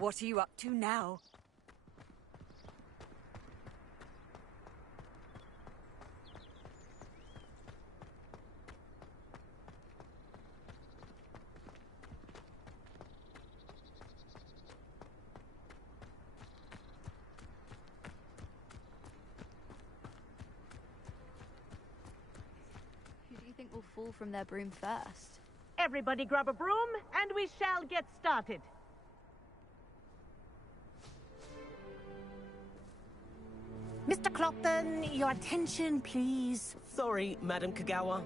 What are you up to now? Who do you think will fall from their broom first? Everybody grab a broom, and we shall get started. Mr. Clopton, your attention, please. Sorry, Madam Kagawa.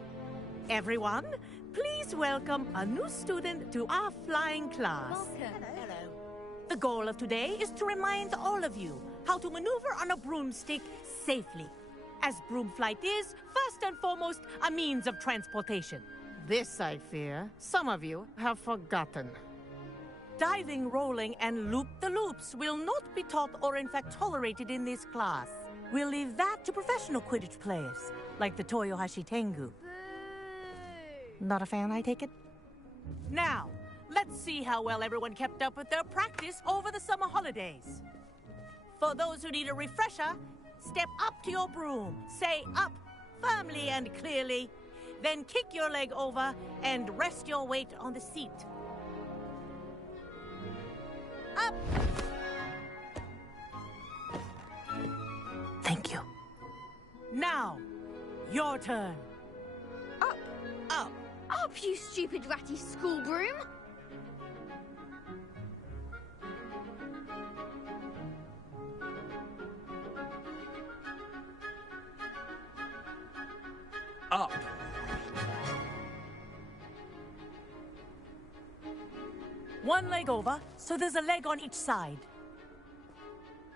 Everyone, please welcome a new student to our flying class. Welcome. Hello. The goal of today is to remind all of you how to maneuver on a broomstick safely, as broom flight is, first and foremost, a means of transportation. This, I fear, some of you have forgotten. Diving, rolling, and loop-the-loops will not be taught or in fact tolerated in this class. We'll leave that to professional Quidditch players, like the Toyohashi Tengu. Boo! Not a fan, I take it? Now, let's see how well everyone kept up with their practice over the summer holidays. For those who need a refresher, step up to your broom, say up firmly and clearly, then kick your leg over and rest your weight on the seat. Up! Thank you. Now, your turn. Up! Up! Up, you stupid ratty school broom! Up. One leg over, so there's a leg on each side.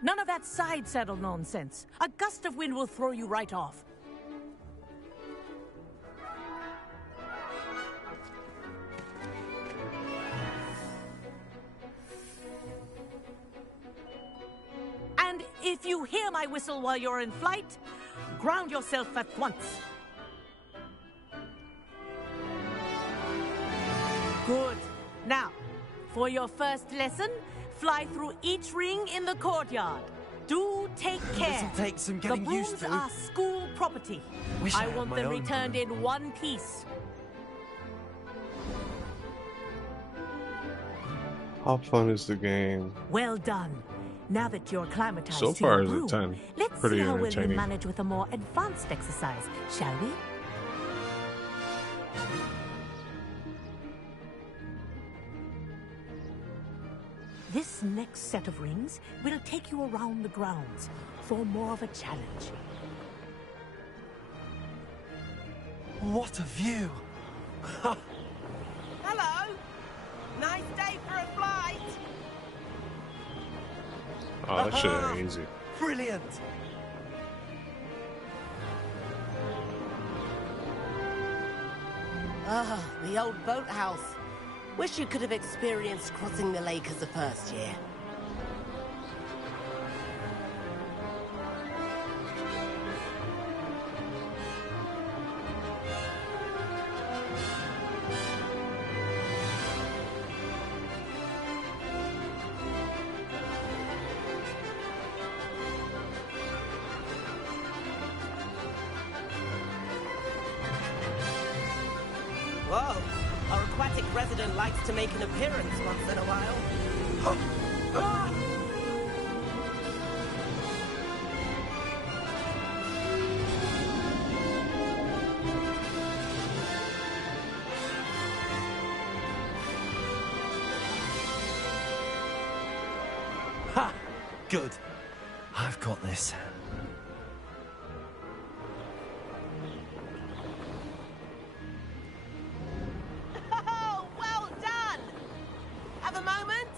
None of that side saddle nonsense. A gust of wind will throw you right off. And if you hear my whistle while you're in flight, ground yourself at once. Good. Now, for your first lesson, fly through each ring in the courtyard. Do take care. This'll take some The getting brooms used to. are school property. Wish I I had want my them own returned broom. in one piece. How fun is the game? Well done. Now that you're acclimatized So to far, your it's a broom, 10. let's Pretty see how well you entertaining. manage with a more advanced exercise, shall we? This next set of rings will take you around the grounds for more of a challenge. What a view! Hello. Nice day for a flight. Oh, that shit ain't easy. Brilliant! Ah, the old boathouse. Wish you could have experienced crossing the lake as a first year. Whoa, our aquatic resident likes to make an appearance once in a while. Ah! Ha! Good. I've got this. Oh, well done! Have a moment?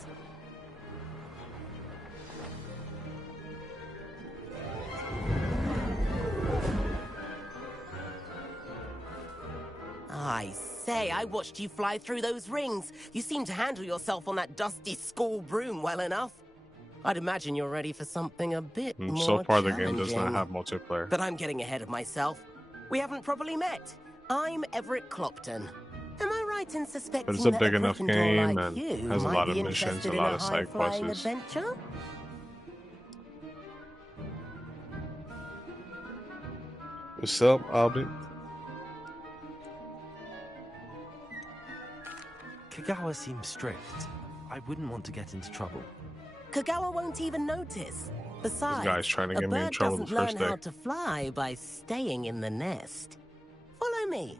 I say, I watched you fly through those rings. You seem to handle yourself on that dusty school broom well enough. I'd imagine you're ready for something a bit more So far, the game does not challenging. have multiplayer. But I'm getting ahead of myself. We haven't properly met. I'm Everett Clopton. Am I right in suspecting But it's a that big enough Gryffindor game like and you has a might lot of be missions, interested a in lot of side high-flying quests. adventure? What's up, Albert? Kagawa seems strict. I wouldn't want to get into trouble. Kagawa won't even notice. Besides, guy's trying to a get me in bird trouble doesn't the first learn how day. to fly by staying in the nest. Follow me.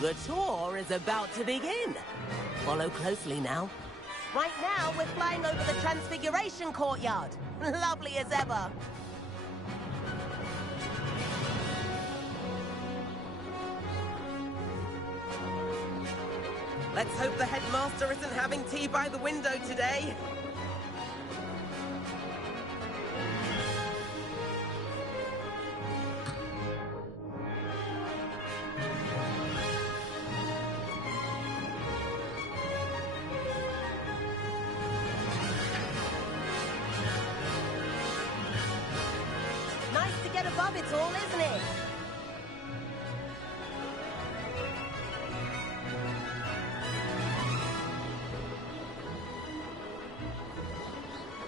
The tour is about to begin. Follow closely now. Right now, we're flying over the Transfiguration Courtyard. Lovely as ever. Let's hope the headmaster isn't having tea by the window today. Nice to get above it all, isn't it?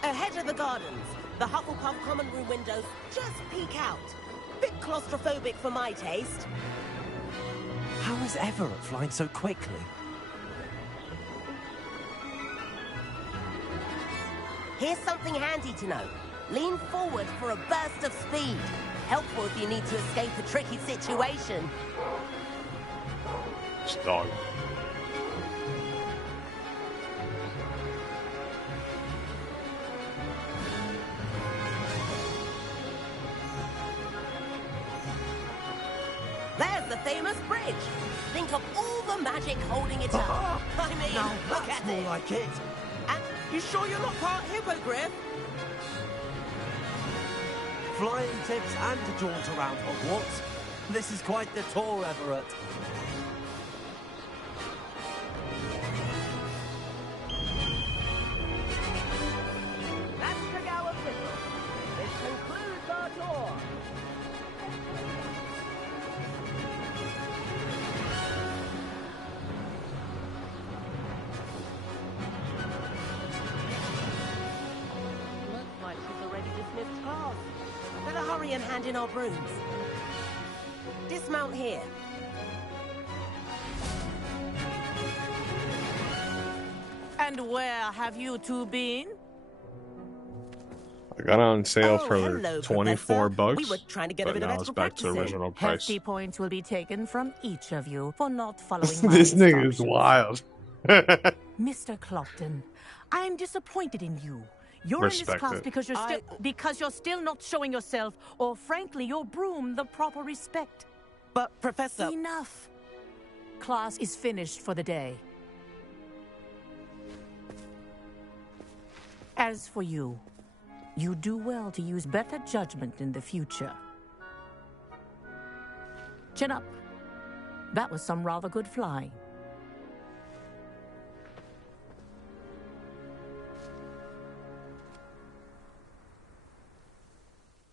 Ahead of the gardens, the Hufflepuff common room windows just peek out. Bit claustrophobic for my taste. How is Everett flying so quickly? Here's something handy to know. Lean forward for a burst of speed. Helpful if you need to escape a tricky situation. It's dog. There's the famous bridge. Think of all the magic holding it up. I mean, Now look that's at more it. like it. And you sure you're not part hippogriff? Flying tips and a jaunt around Hogwarts. This is quite the tour, Everett. That's Kagawa Fizzle. This concludes our tour. Looks like she's already dismissed class. Better hurry and hand in our brooms. Dismount here. And where have you two been? I got it on sale for hello, 24 Professor. bucks, We were trying to get a but bit of now it's extra back to practice in. original price. Hefty points will be taken from each of you for not following my This nigga is instructions. wild. Mr. Clopton, I'm disappointed in you. You're in Respect this class it. because you're still not showing yourself, or frankly, your broom, the proper respect. But, Professor... Enough. Class is finished for the day. As for you, you do well to use better judgment in the future. Chin up. That was some rather good flying.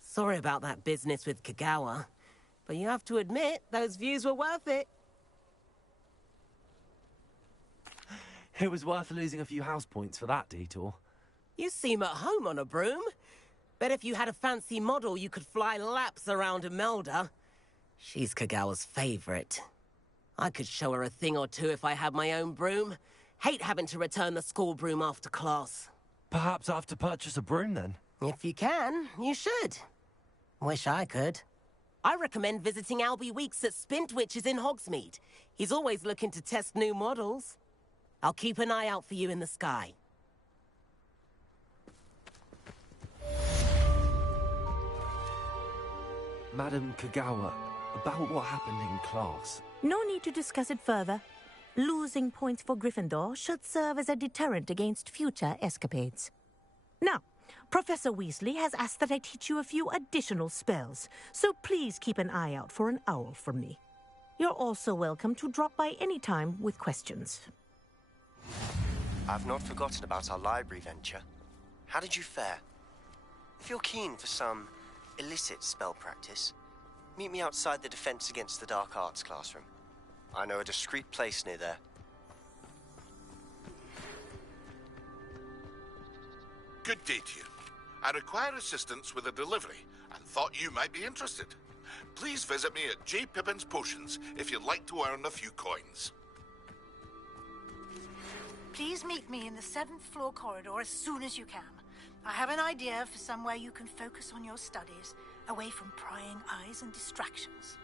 Sorry about that business with Kagawa, but you have to admit, those views were worth it. It was worth losing a few house points for that detour. You seem at home on a broom. Bet if you had a fancy model, you could fly laps around Imelda. She's Kagawa's favorite. I could show her a thing or two if I had my own broom. Hate having to return the school broom after class. Perhaps I have to purchase a broom then. If you can, you should. Wish I could. I recommend visiting Albie Weeks at Spintwitches in Hogsmeade. He's always looking to test new models. I'll keep an eye out for you in the sky. Madam Kagawa, about what happened in class. No need to discuss it further. Losing points for Gryffindor should serve as a deterrent against future escapades. Now, Professor Weasley has asked that I teach you a few additional spells, so please keep an eye out for an owl from me. You're also welcome to drop by any time with questions. I've not forgotten about our library venture. How did you fare? If you're keen for some illicit spell practice, meet me outside the Defense Against the Dark Arts classroom. I know a discreet place near there. Good day to you. I require assistance with a delivery and thought you might be interested. Please visit me at J. Pippin's Potions if you'd like to earn a few coins. Please meet me in the 7th floor corridor as soon as you can. I have an idea for somewhere you can focus on your studies, away from prying eyes and distractions.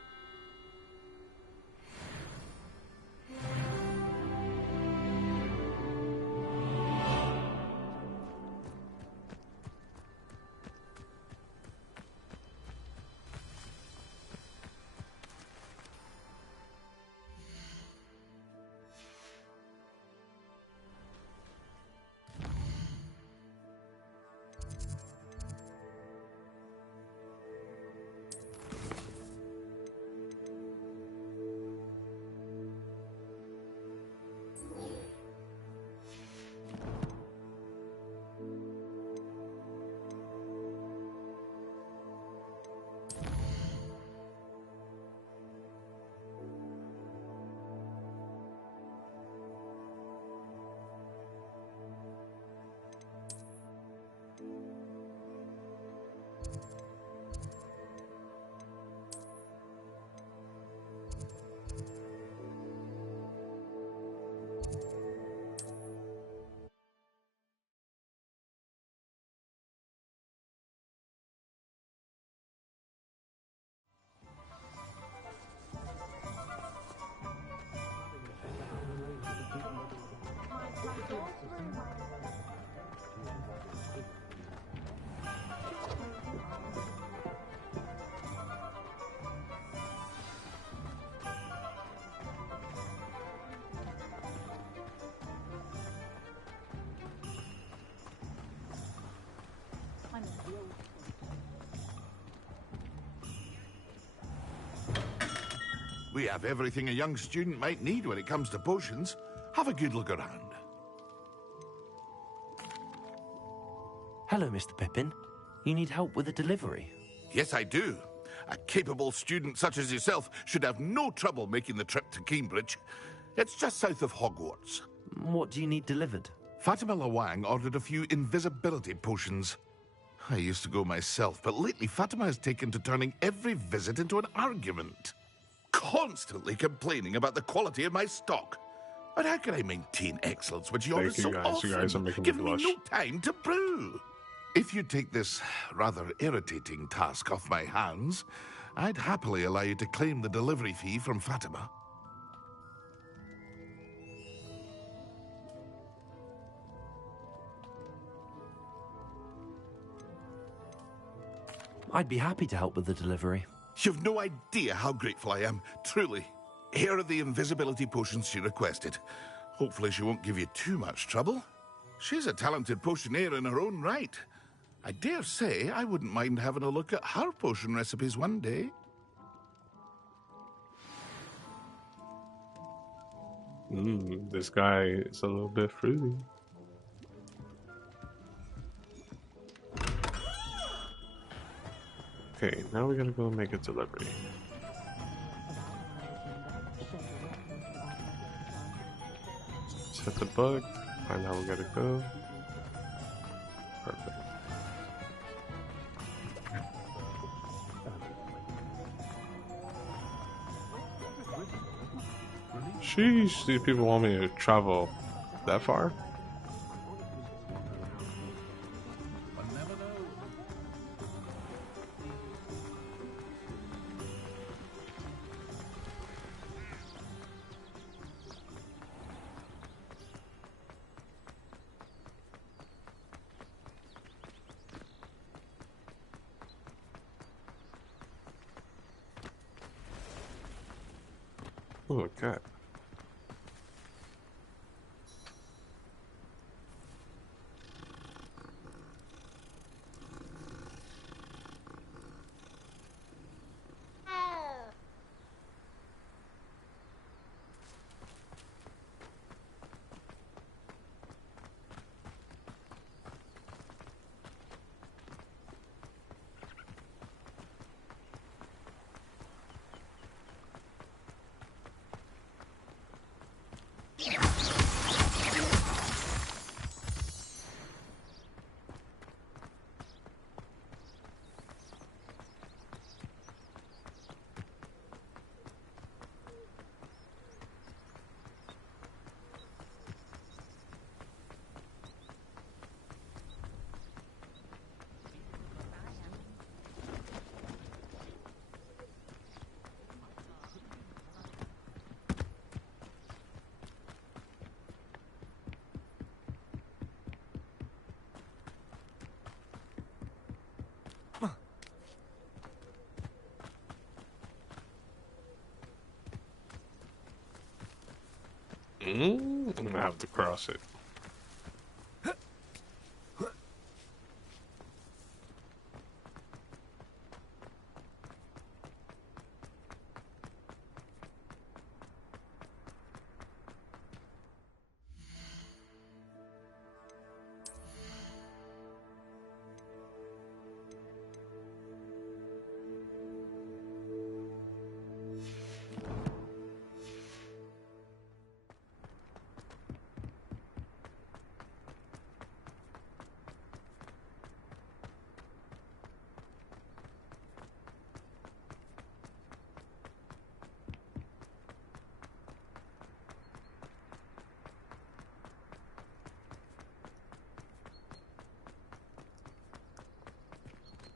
We have everything a young student might need when it comes to potions. Have a good look around. Hello, Mr. Pippin. You need help with a delivery? Yes, I do. A capable student such as yourself should have no trouble making the trip to Cambridge. It's just south of Hogwarts. What do you need delivered? Fatima Lawang ordered a few invisibility potions. I used to go myself, but lately Fatima has taken to turning every visit into an argument. Constantly complaining about the quality of my stock. But how can I maintain excellence when she orders so often, You guys are making me giving me blush. no time to brew? If you take this rather irritating task off my hands, I'd happily allow you to claim the delivery fee from Fatima. I'd be happy to help with the delivery. You've no idea how grateful I am, truly. Here are the invisibility potions she requested. Hopefully she won't give you too much trouble. She's a talented potioneer in her own right. I dare say I wouldn't mind having a look at her potion recipes one day. This guy is a little bit fruity. Okay, now we gotta go make a delivery. Set the bug, find out where we gotta go. Perfect. Sheesh, these people want me to travel that far? Oh, a cat. I'm gonna have to cross it.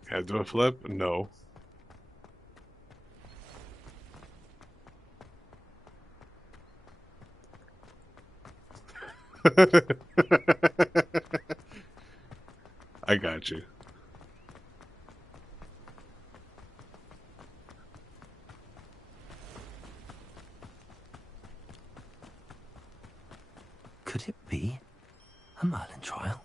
Can I do a flip? No. I got you. Could it be a Merlin trial?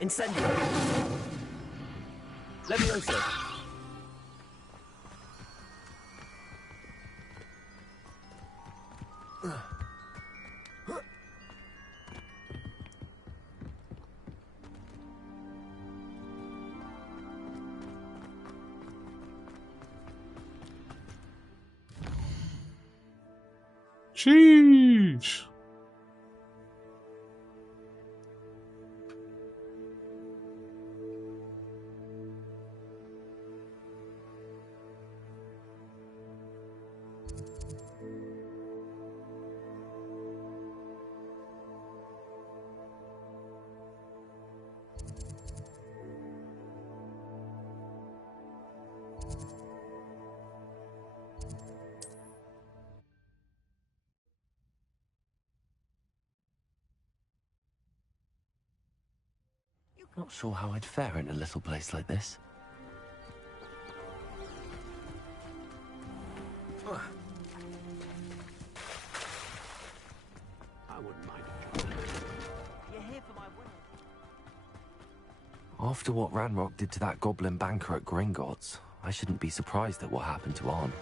Incendio! Levioso! Sheesh. Not sure how I'd fare in a little place like this. I wouldn't mind a job. You're here for my wedding. After what Ranrock did to that goblin banker at Gringotts, I shouldn't be surprised at what happened to Arn.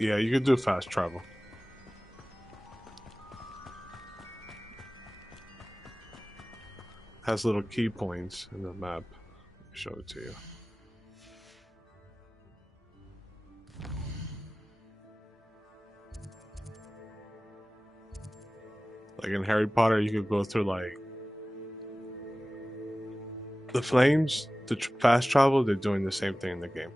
Yeah, you could do fast travel. Has little key points in the map. Show it to you. Like in Harry Potter, you could go through like the flames to fast travel. They're doing the same thing in the game.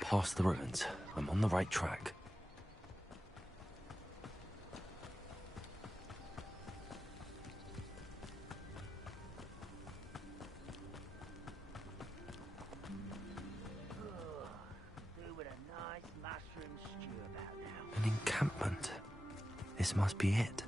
Past the ruins. I'm on the right track. This must be it.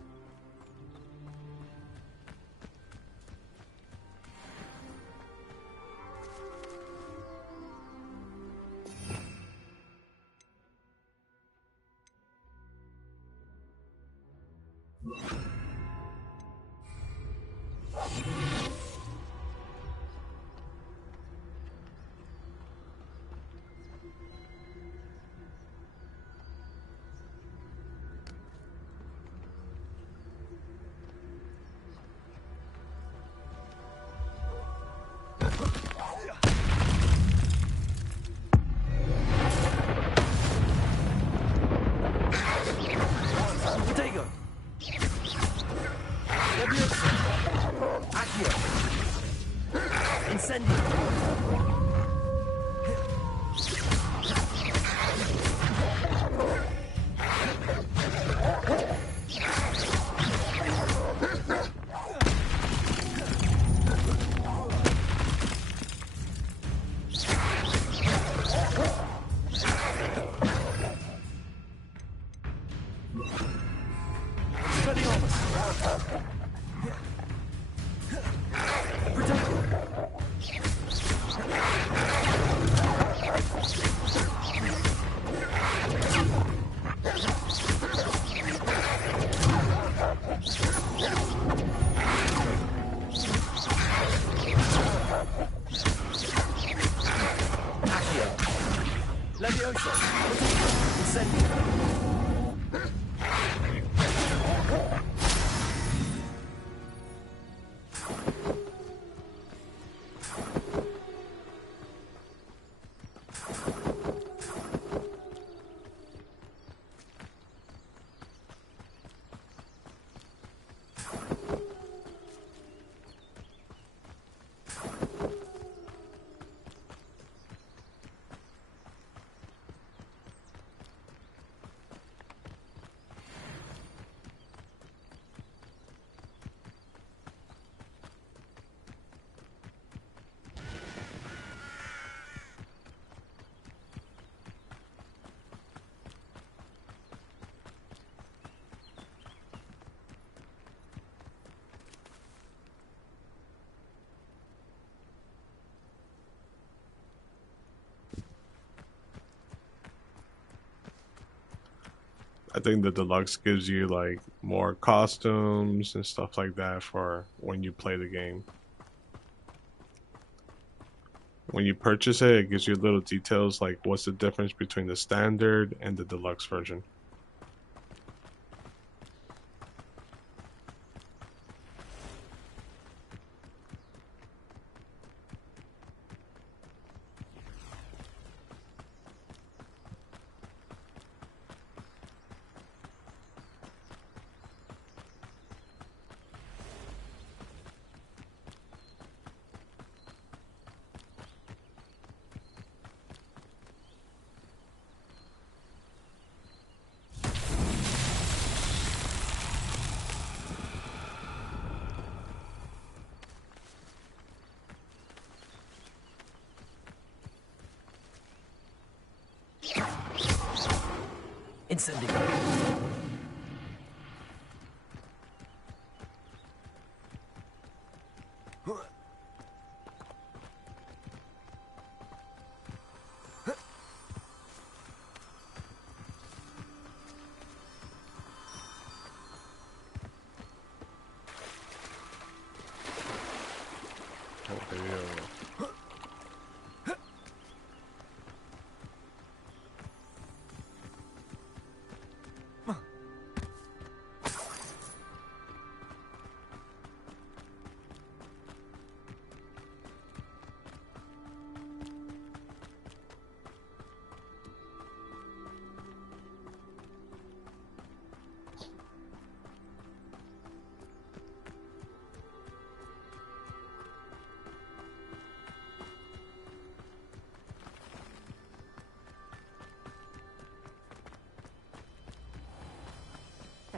I think the deluxe gives you like more costumes and stuff like that for when you play the game. When you purchase it, it gives you little details like what's the difference between the standard and the deluxe version. Incendio.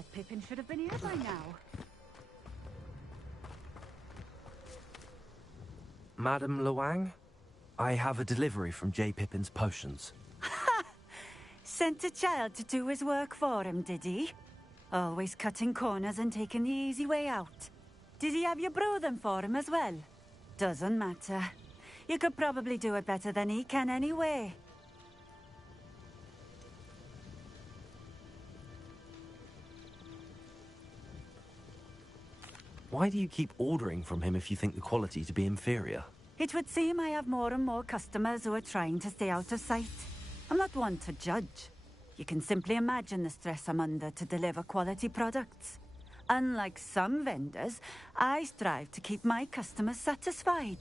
That Pippin should have been here by now. Madam Luang, I have a delivery from J. Pippin's Potions. Sent a child to do his work for him, did he? Always cutting corners and taking the easy way out. Did he have you brew them for him as well? Doesn't matter. You could probably do it better than he can anyway. Why do you keep ordering from him if you think the quality to be inferior? It would seem I have more and more customers who are trying to stay out of sight. I'm not one to judge. You can simply imagine the stress I'm under to deliver quality products. Unlike some vendors, I strive to keep my customers satisfied.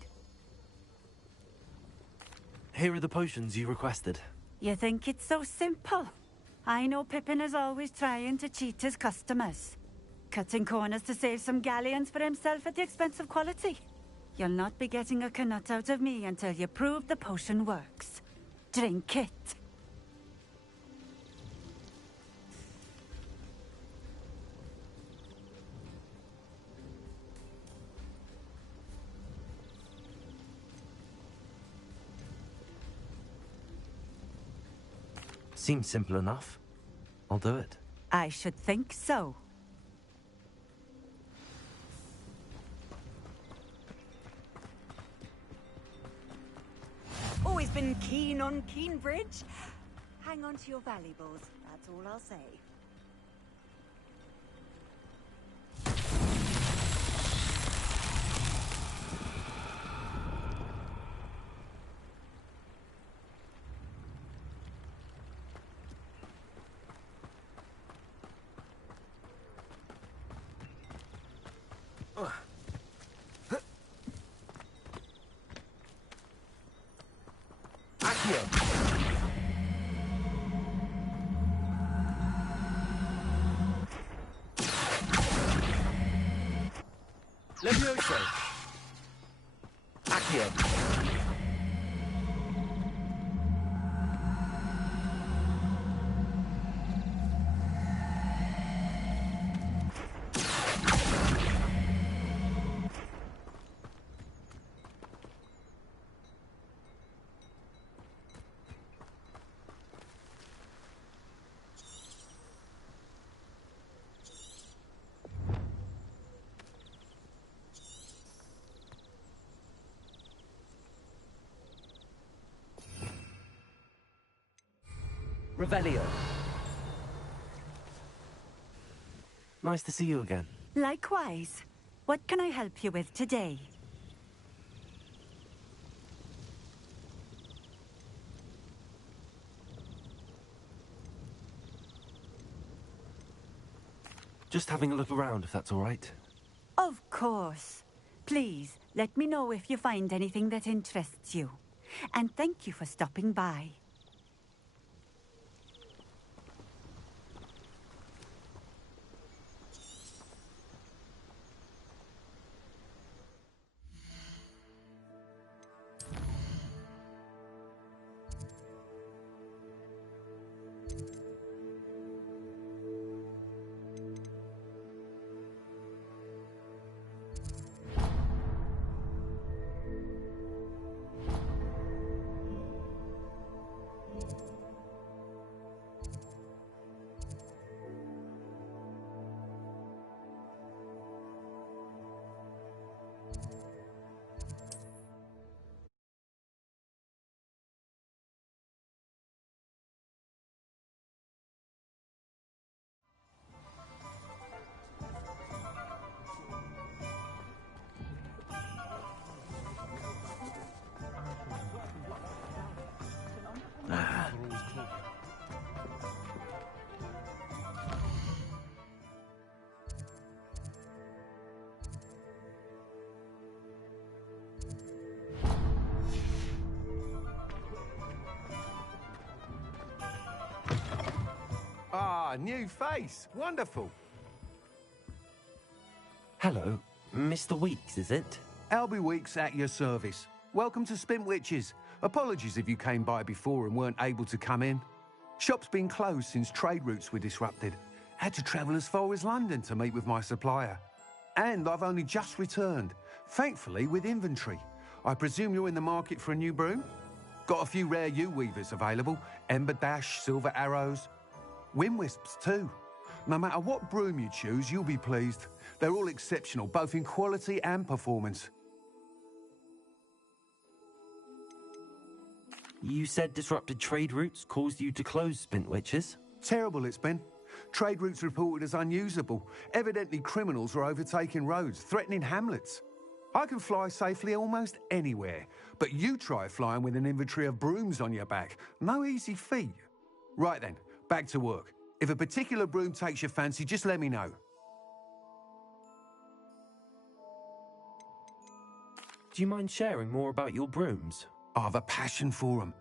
Here are the potions you requested. You think it's so simple? I know Pippin is always trying to cheat his customers. Cutting corners to save some galleons for himself at the expense of quality. You'll not be getting a canut out of me until you prove the potion works. Drink it. Seems simple enough. I'll do it. I should think so. Always been keen on Keenbridge. Hang on to your valuables, that's all I'll say. Levioso. Accio. Revelio. Nice to see you again. Likewise. What can I help you with today? Just having a look around, if that's all right. Of course. Please, let me know if you find anything that interests you. And thank you for stopping by. Ah, new face. Wonderful. Hello. Mr. Weeks, is it? Albie Weeks at your service. Welcome to Spintwitches. Apologies if you came by before and weren't able to come in. Shop's been closed since trade routes were disrupted. Had to travel as far as London to meet with my supplier. And I've only just returned, thankfully with inventory. I presume you're in the market for a new broom? Got a few rare yew weavers available. Ember Dash, Silver Arrows. Wind Wisps too. No matter what broom you choose, you'll be pleased. They're all exceptional, both in quality and performance. You said disrupted trade routes caused you to close Spintwitches? Terrible it's been. Trade routes reported as unusable. Evidently criminals are overtaking roads, threatening hamlets. I can fly safely almost anywhere, but you try flying with an inventory of brooms on your back. No easy feat. Right then, back to work. If a particular broom takes your fancy, just let me know. Do you mind sharing more about your brooms? I have a passion for them.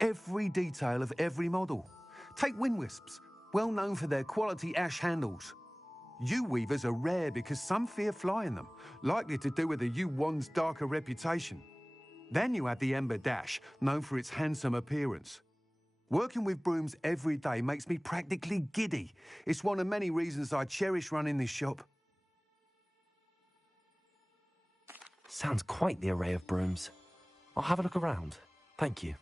Every detail of every model. Take wind wisps, well known for their quality ash handles. U-weavers are rare because some fear flying them, likely to do with the U-one's darker reputation. Then you have the Ember Dash, known for its handsome appearance. Working with brooms every day makes me practically giddy. It's one of many reasons I cherish running this shop. Sounds quite the array of brooms. I'll have a look around. Thank you.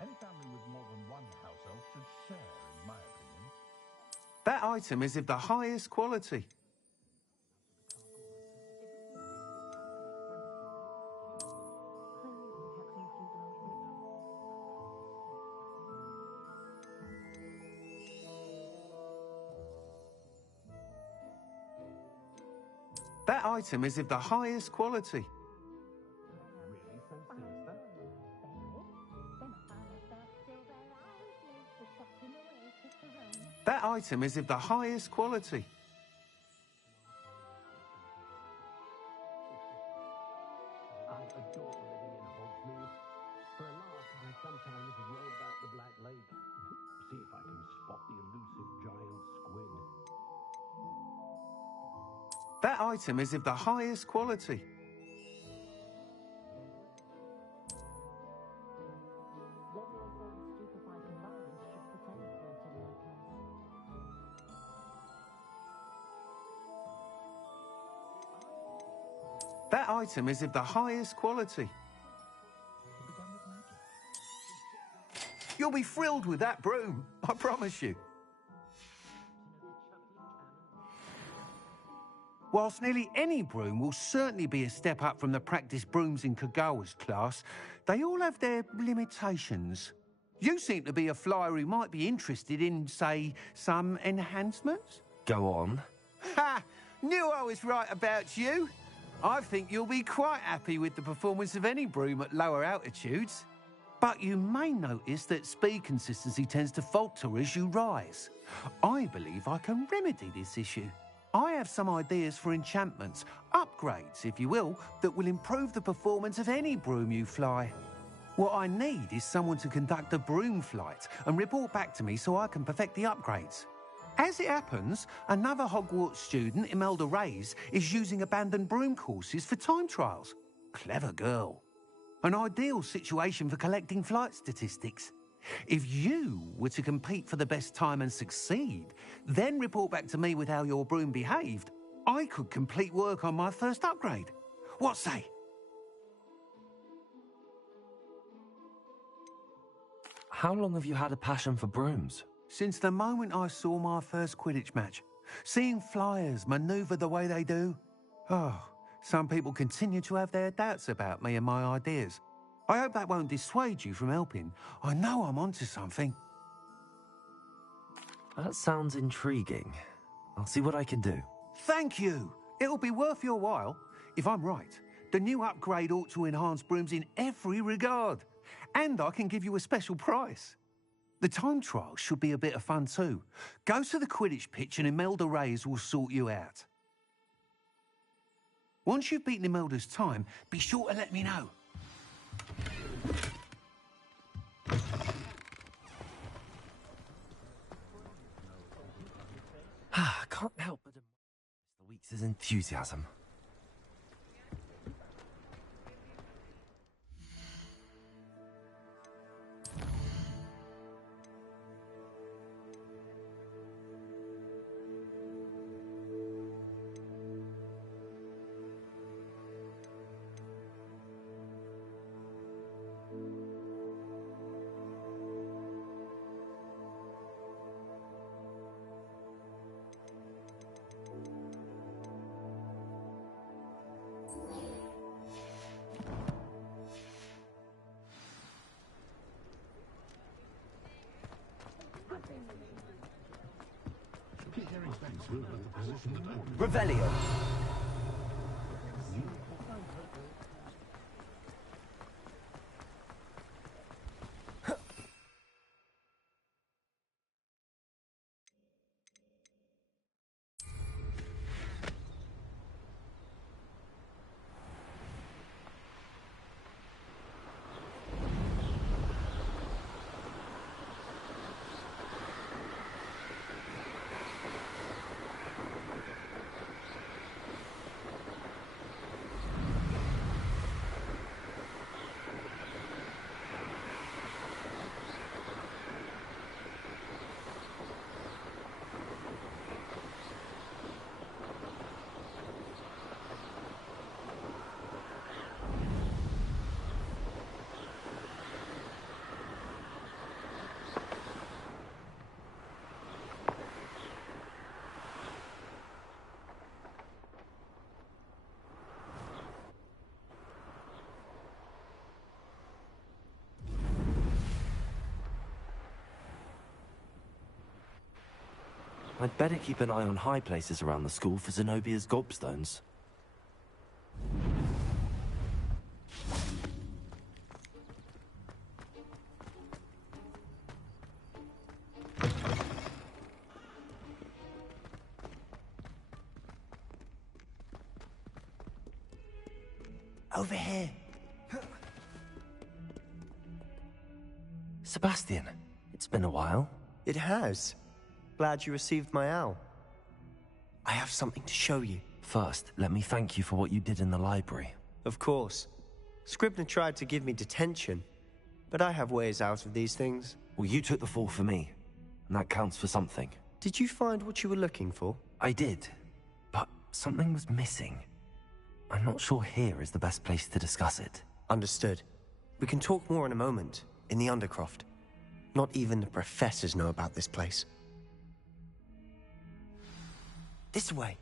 Any family with more than one house elf should share, in my opinion. That item is of the highest quality. That item is of the highest quality. That item is of the highest quality. I adore living in Hogsmeade. For a laugh, I sometimes roam about the Black Lake. See if I can spot the elusive giant squid. That item is of the highest quality. That item is of the highest quality. You'll be thrilled with that broom, I promise you. Whilst nearly any broom will certainly be a step up from the practice brooms in Kagawa's class, they all have their limitations. You seem to be a flyer who might be interested in, say, some enhancements? Go on. Ha! Knew I was right about you. I think you'll be quite happy with the performance of any broom at lower altitudes. But you may notice that speed consistency tends to falter as you rise. I believe I can remedy this issue. I have some ideas for enchantments, upgrades, if you will, that will improve the performance of any broom you fly. What I need is someone to conduct a broom flight and report back to me so I can perfect the upgrades. As it happens, another Hogwarts student, Imelda Reyes, is using abandoned broom courses for time trials. Clever girl. An ideal situation for collecting flight statistics. If you were to compete for the best time and succeed, then report back to me with how your broom behaved, I could complete work on my first upgrade. What say? How long have you had a passion for brooms? Since the moment I saw my first Quidditch match. Seeing flyers manoeuvre the way they do. Oh, some people continue to have their doubts about me and my ideas. I hope that won't dissuade you from helping. I know I'm onto something. That sounds intriguing. I'll see what I can do. Thank you. It'll be worth your while. If I'm right, the new upgrade ought to enhance brooms in every regard. And I can give you a special price. The time trial should be a bit of fun too. Go to the Quidditch pitch and Imelda Reyes will sort you out. Once you've beaten Imelda's time, be sure to let me know. I can't help but admire Mr. Weeks' enthusiasm. Revelio. I'd better keep an eye on high places around the school for Zenobia's gobstones. Over here. Sebastian, it's been a while. It has. Glad you received my owl. I have something to show you. First, let me thank you for what you did in the library. Of course. Scribner tried to give me detention, but I have ways out of these things. Well, you took the fall for me, and that counts for something. Did you find what you were looking for? I did, but something was missing. I'm not sure here is the best place to discuss it. Understood. We can talk more in a moment, in the Undercroft. Not even the professors know about this place. This way.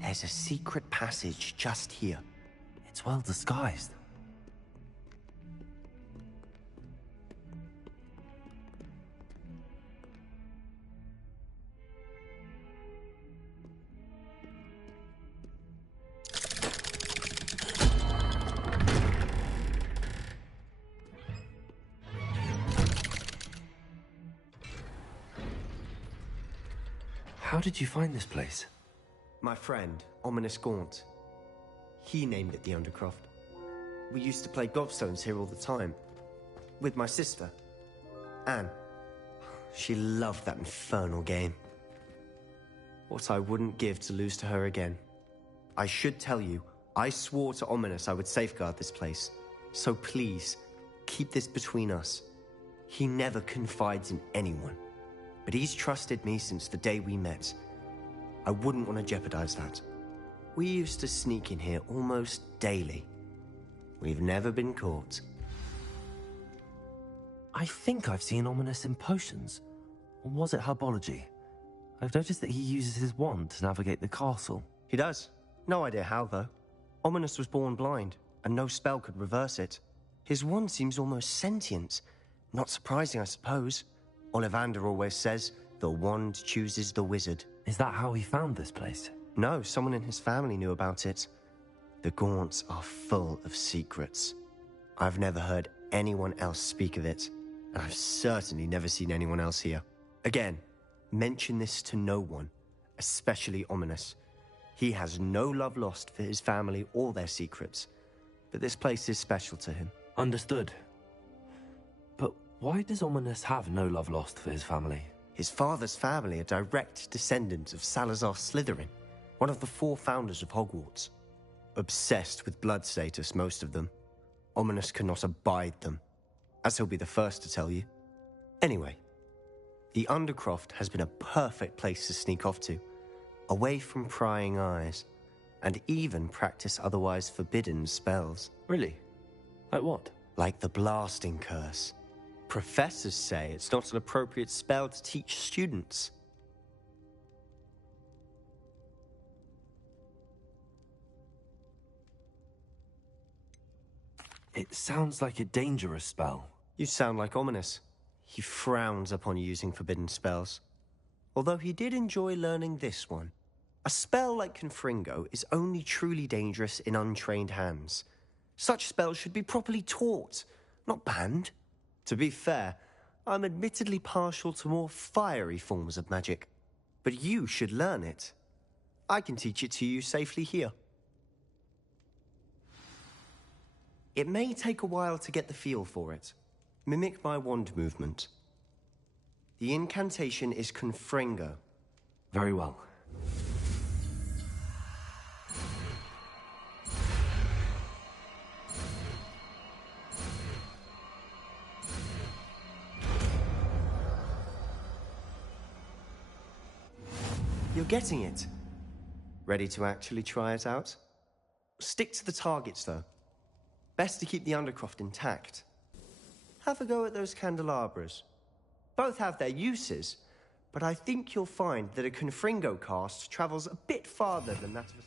There's a secret passage just here. It's well disguised. How did you find this place? My friend, Ominous Gaunt. He named it the Undercroft. We used to play gobstones here all the time. With my sister, Anne. She loved that infernal game. What I wouldn't give to lose to her again. I should tell you, I swore to Ominous I would safeguard this place. So please, keep this between us. He never confides in anyone. But he's trusted me since the day we met. I wouldn't want to jeopardize that. We used to sneak in here almost daily. We've never been caught. I think I've seen Ominous in potions. Or was it herbology? I've noticed that he uses his wand to navigate the castle. He does. No idea how, though. Ominous was born blind, and no spell could reverse it. His wand seems almost sentient. Not surprising, I suppose. Ollivander always says, the wand chooses the wizard. Is that how he found this place? No, someone in his family knew about it. The Gaunts are full of secrets. I've never heard anyone else speak of it, and I've certainly never seen anyone else here. Again, mention this to no one, especially Ominous. He has no love lost for his family or their secrets, but this place is special to him. Understood. But why does Ominous have no love lost for his family? His father's family are direct descendants of Salazar Slytherin, one of the 4 founders of Hogwarts. Obsessed with blood status, most of them. Ominous cannot abide them, as he'll be the first to tell you. Anyway, the Undercroft has been a perfect place to sneak off to, away from prying eyes, and even practice otherwise forbidden spells. Really? Like what? Like the blasting curse. Professors say it's not an appropriate spell to teach students. It sounds like a dangerous spell. You sound like Ominous. He frowns upon using forbidden spells, although he did enjoy learning this one. A spell like Confringo is only truly dangerous in untrained hands. Such spells should be properly taught, not banned. To be fair, I'm admittedly partial to more fiery forms of magic, but you should learn it. I can teach it to you safely here. It may take a while to get the feel for it. Mimic my wand movement. The incantation is Confringo. Very well. You're getting it. Ready to actually try it out? Stick to the targets, though. Best to keep the Undercroft intact. Have a go at those candelabras. Both have their uses, but I think you'll find that a Confringo cast travels a bit farther than that of a...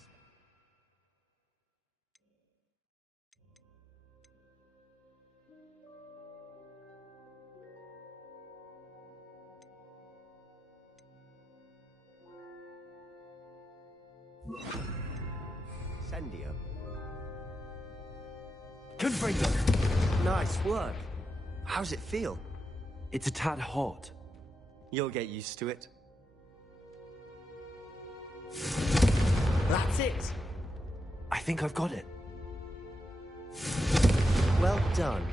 Sendio. Confringo! Nice work. How's it feel? It's a tad hot. You'll get used to it. That's it! I think I've got it. Well done.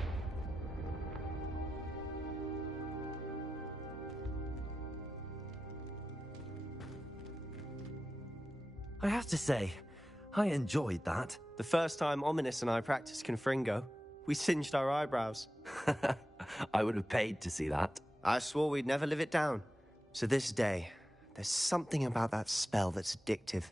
I have to say, I enjoyed that. The first time Ominous and I practiced Confringo, we singed our eyebrows. I would have paid to see that. I swore we'd never live it down. To this day, there's something about that spell that's addictive.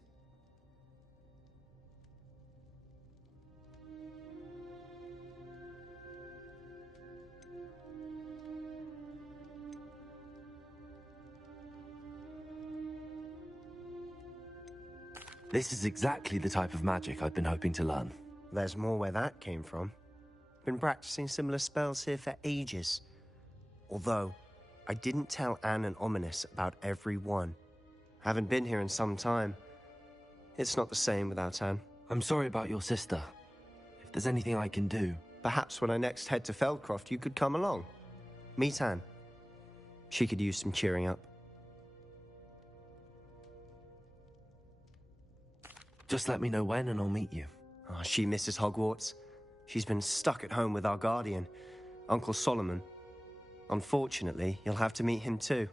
This is exactly the type of magic I've been hoping to learn. There's more where that came from. Been practicing similar spells here for ages. Although, I didn't tell Anne and Ominous about every one. Haven't been here in some time. It's not the same without Anne. I'm sorry about your sister. If there's anything I can do... Perhaps when I next head to Feldcroft, you could come along. Meet Anne. She could use some cheering up. Just let me know when and I'll meet you. Oh, she misses Hogwarts. She's been stuck at home with our guardian, Uncle Solomon. Unfortunately, you'll have to meet him too.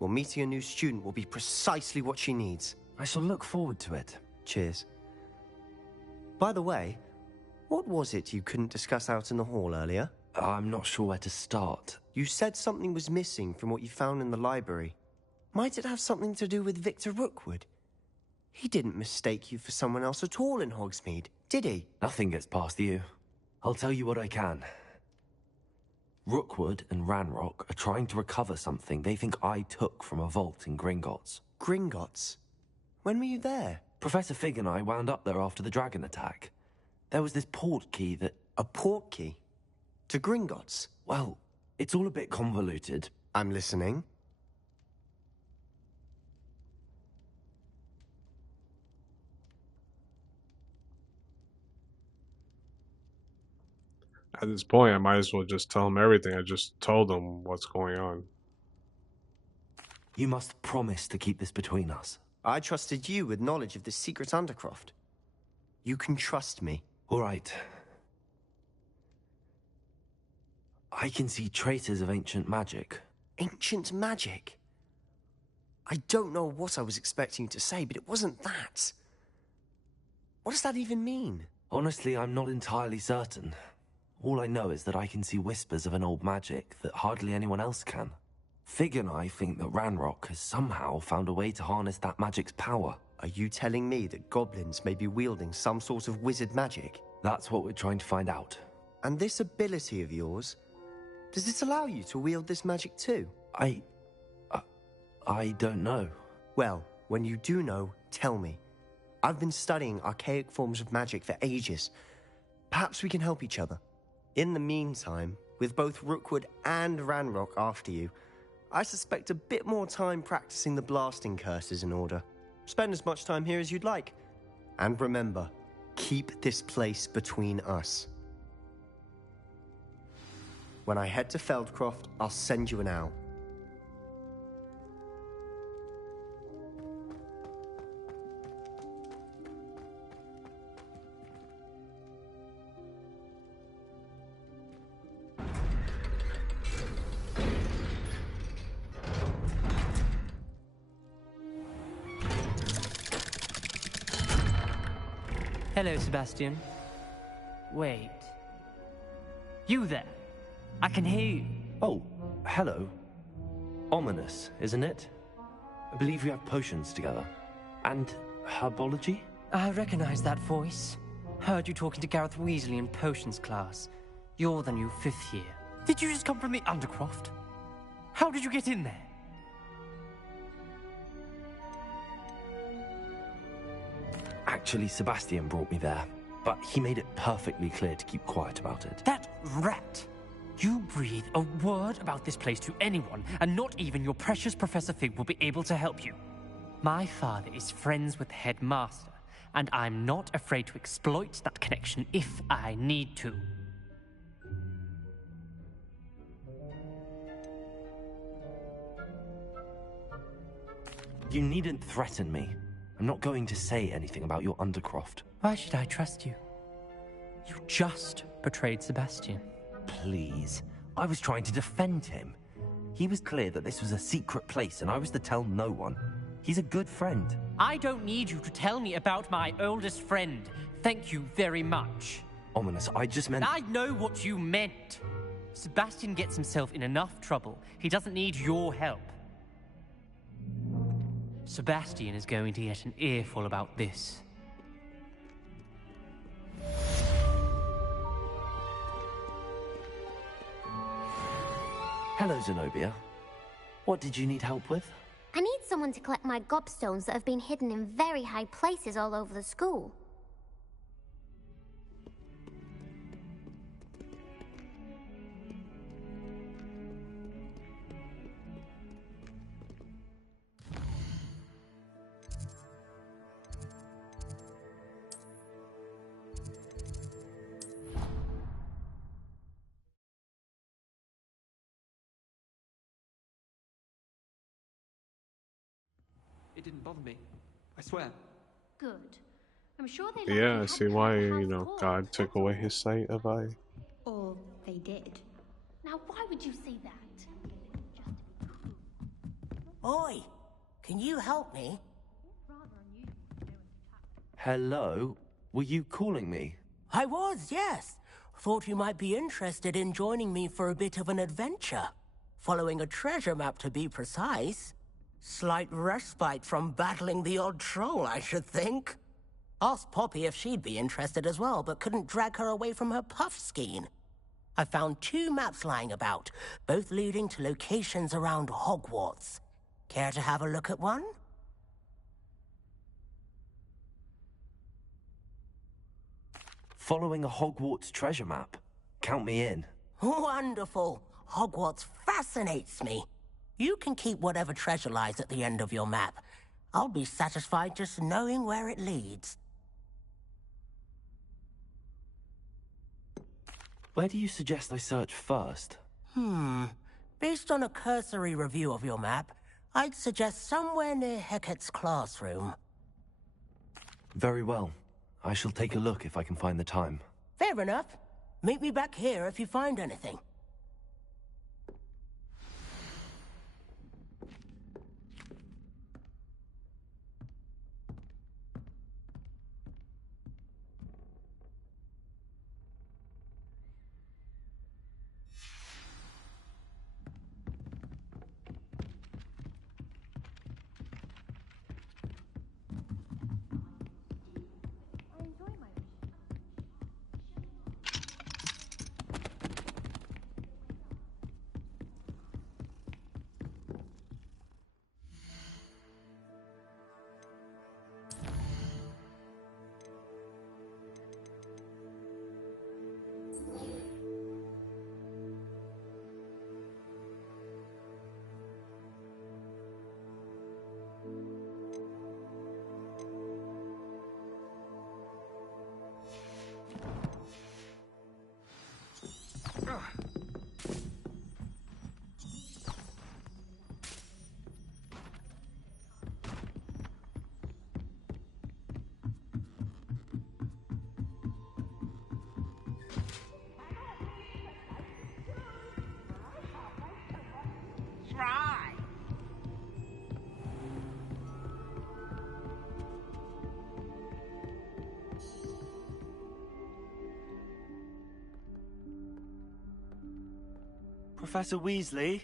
Well, meeting a new student will be precisely what she needs. I shall look forward to it. Cheers. By the way, what was it you couldn't discuss out in the hall earlier? I'm not sure where to start. You said something was missing from what you found in the library. Might it have something to do with Victor Rookwood? He didn't mistake you for someone else at all in Hogsmeade, did he? Nothing gets past you. I'll tell you what I can. Rookwood and Ranrock are trying to recover something they think I took from a vault in Gringotts. Gringotts? When were you there? Professor Fig and I wound up there after the dragon attack. There was this port key that... A port key? To Gringotts? Well, it's all a bit convoluted. I'm listening. At this point, I might as well just tell him everything. I just told him what's going on. You must promise to keep this between us. I trusted you with knowledge of the secret Undercroft. You can trust me. All right. I can see traces of ancient magic. Ancient magic? I don't know what I was expecting to say, but it wasn't that. What does that even mean? Honestly, I'm not entirely certain. All I know is that I can see whispers of an old magic that hardly anyone else can. Fig and I think that Ranrock has somehow found a way to harness that magic's power. Are you telling me that goblins may be wielding some sort of wizard magic? That's what we're trying to find out. And this ability of yours, does it allow you to wield this magic too? I don't know. Well, when you do know, tell me. I've been studying archaic forms of magic for ages. Perhaps we can help each other. In the meantime, With both Rookwood and Ranrock after you, I suspect a bit more time practicing the blasting curse is in order. Spend as much time here as you'd like. And remember, keep this place between us. When I head to Feldcroft, I'll send you an owl. Hello, Sebastian. Wait. You there? I can hear you. Oh, hello. Ominous, isn't it? I believe we have potions together. And herbology? I recognize that voice. Heard you talking to Gareth Weasley in potions class. You're the new 5th year. Did you just come from the Undercroft? How did you get in there? Actually, Sebastian brought me there, but he made it perfectly clear to keep quiet about it. That rat! You breathe a word about this place to anyone, and not even your precious Professor Fig will be able to help you. My father is friends with the headmaster, and I'm not afraid to exploit that connection if I need to. You needn't threaten me. I'm not going to say anything about your Undercroft. Why should I trust you? You just betrayed Sebastian. Please. I was trying to defend him. He was clear that this was a secret place and I was to tell no one. He's a good friend. I don't need you to tell me about my oldest friend. Thank you very much. Ominous, I just meant... I know what you meant. Sebastian gets himself in enough trouble. He doesn't need your help. Sebastian is going to get an earful about this. Hello, Zenobia. What did you need help with? I need someone to collect my gobstones that have been hidden in very high places all over the school. It didn't bother me. I swear. Good. I'm sure they Yeah, I see why, God took away his sight of eye. Or they did. Now, why would you say that? Oi! Can you help me? Hello? Were you calling me? I was, yes. Thought you might be interested in joining me for a bit of an adventure. Following a treasure map, to be precise. Slight respite from battling the odd troll, I should think. Asked Poppy if she'd be interested as well, but couldn't drag her away from her puff skein. I found 2 maps lying about, both leading to locations around Hogwarts. Care to have a look at one? Following a Hogwarts treasure map? Count me in. Wonderful. Hogwarts fascinates me. You can keep whatever treasure lies at the end of your map. I'll be satisfied just knowing where it leads. Where do you suggest I search first? Based on a cursory review of your map, I'd suggest somewhere near Hecat's classroom. Very well. I shall take a look if I can find the time. Fair enough. Meet me back here if you find anything. Try. Professor Weasley?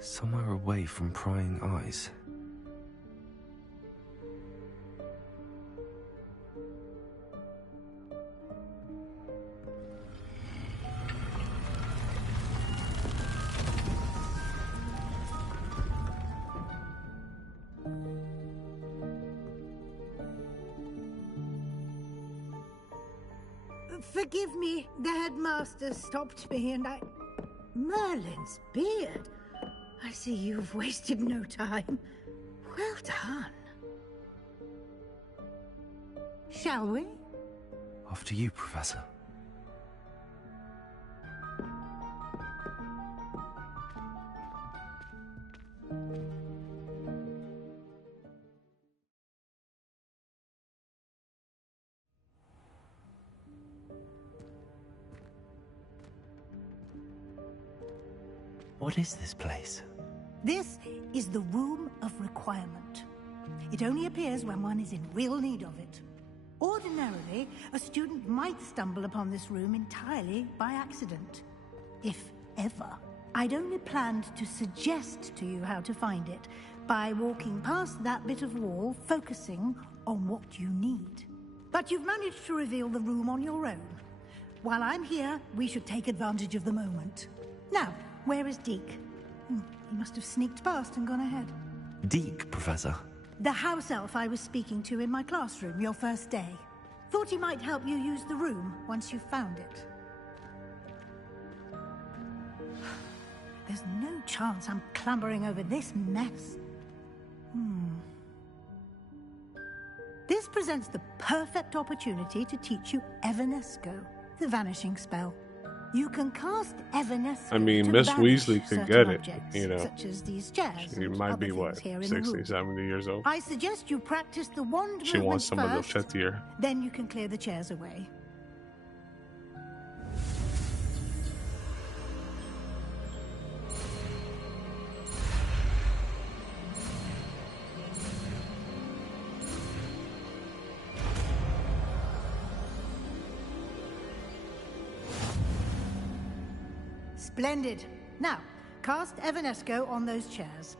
Somewhere away from prying eyes. Forgive me, the headmaster stopped me and I... Merlin's beard. I see you've wasted no time. Well done. Shall we? After you, Professor. What is this place? This is the Room of Requirement. It only appears when one is in real need of it. Ordinarily, a student might stumble upon this room entirely by accident. If ever. I'd only planned to suggest to you how to find it by walking past that bit of wall, focusing on what you need. But you've managed to reveal the room on your own. While I'm here, we should take advantage of the moment. Now, where is Deke? He must have sneaked past and gone ahead. Deke, Professor. The house elf I was speaking to in my classroom your first day. Thought he might help you use the room once you found it. There's no chance I'm clambering over this mess. This presents the perfect opportunity to teach you Evanesco, the vanishing spell. You can cast Evanesco. I mean, to Miss banish Weasley could certain get it, objects, you know. such as these chairs. She and might other be, what, things here in the 60, room. 70 years old? I suggest you practice the wand She wants movement some of the first, 5th year. then you can clear the chairs away. Splendid. Now, cast Evanesco on those chairs.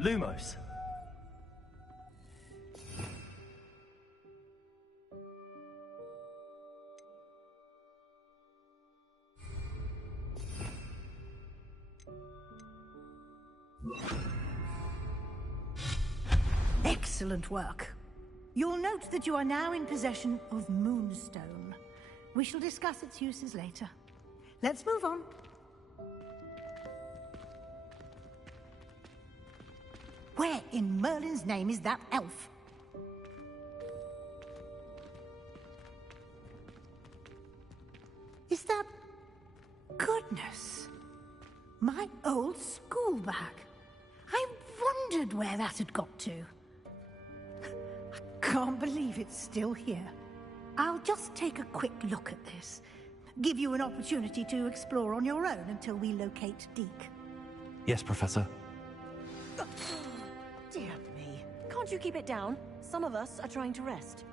Lumos. Excellent work. You'll note that you are now in possession of Moonstone. We shall discuss its uses later. Let's move on. Where in Merlin's name is that elf? Is that... Goodness. My old school bag. I wondered where that had got to. I can't believe it's still here. I'll just take a quick look at this. Give you an opportunity to explore on your own until we locate Deke. Yes, Professor. Dear me. Can't you keep it down? Some of us are trying to rest.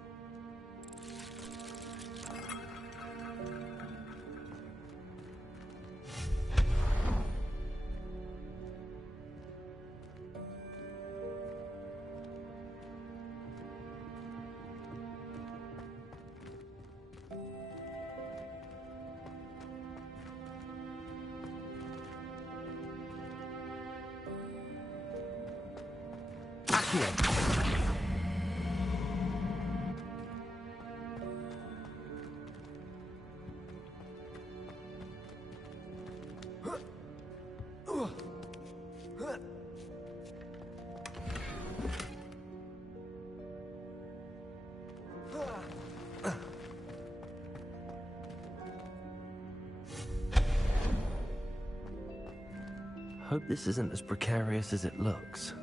Hope this isn't as precarious as it looks.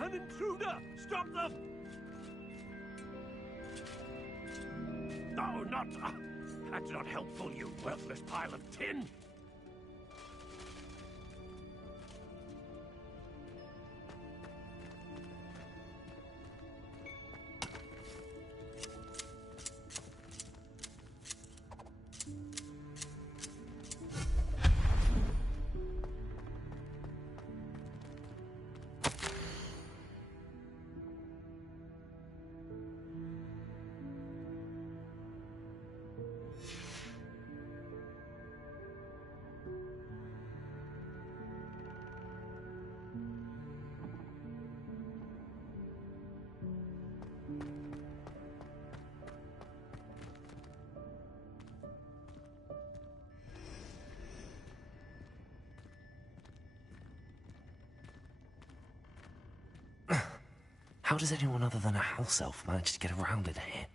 An intruder! Stop them! No, not... that's not helpful, you worthless pile of tin! How does anyone other than a house elf manage to get around in here?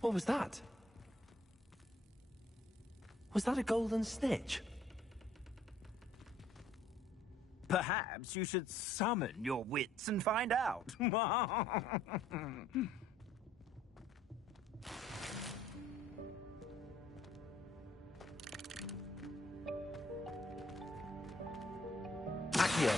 What was that? Was that a golden snitch? Perhaps you should summon your wits and find out. Back here.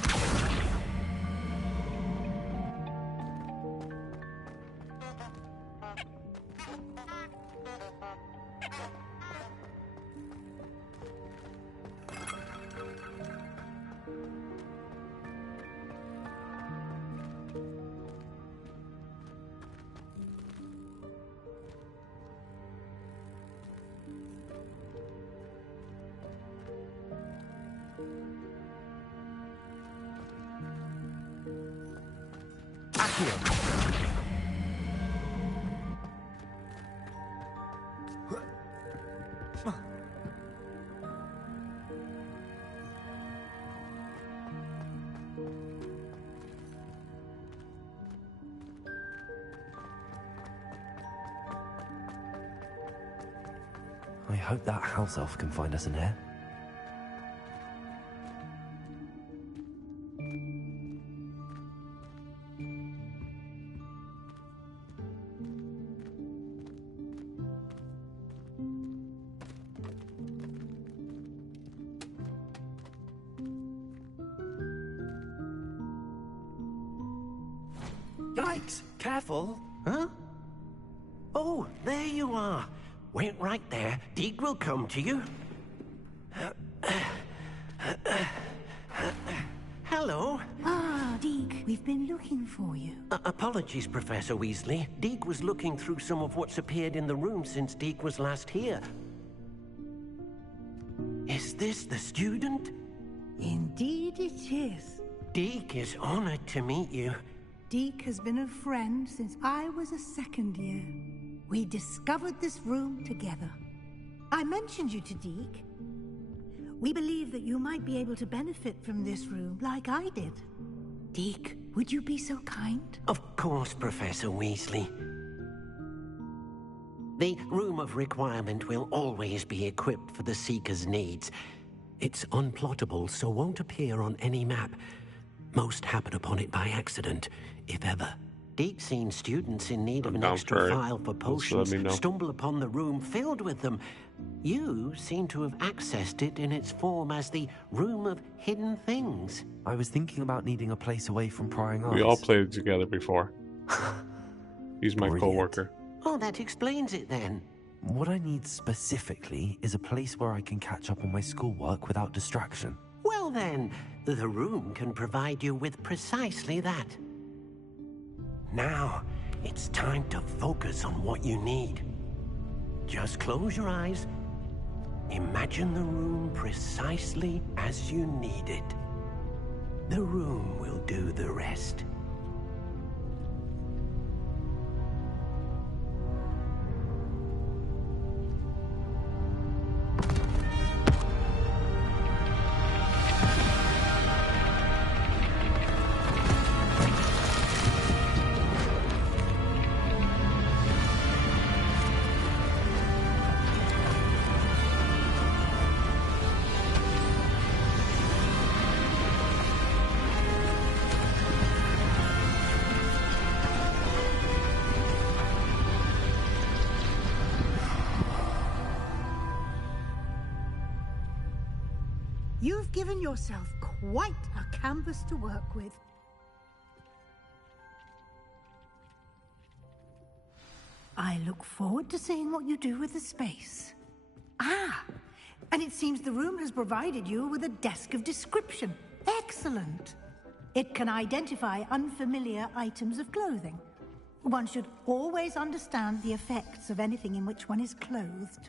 I hope that house elf can find us in here. Yikes! Careful! Huh? Oh, there you are. Wait right there. Deke will come to you. Hello. Ah, Deke, we've been looking for you. Apologies, Professor Weasley. Deke was looking through some of what's appeared in the room since Deke was last here. Is this the student? Indeed it is. Deke is honored to meet you. Deke has been a friend since I was a second year. We discovered this room together. I mentioned you to Deke. We believe that you might be able to benefit from this room like I did. Deke, would you be so kind? Of course, Professor Weasley. The Room of Requirement will always be equipped for the Seeker's needs. It's unplottable, so won't appear on any map. Most happen upon it by accident, if ever. Deke's seen students in need of an extra file for potions stumble upon the room filled with them. You seem to have accessed it in its form as the Room of Hidden Things. I was thinking about needing a place away from prying eyes. We all played together before. He's my co-worker. Oh, that explains it then. What I need specifically is a place where I can catch up on my schoolwork without distraction. Well then, the room can provide you with precisely that. Now, it's time to focus on what you need. Just close your eyes. Imagine the room precisely as you need it. The room will do the rest. You've given yourself quite a canvas to work with. I look forward to seeing what you do with the space. Ah, and it seems the room has provided you with a desk of description. Excellent. It can identify unfamiliar items of clothing. One should always understand the effects of anything in which one is clothed.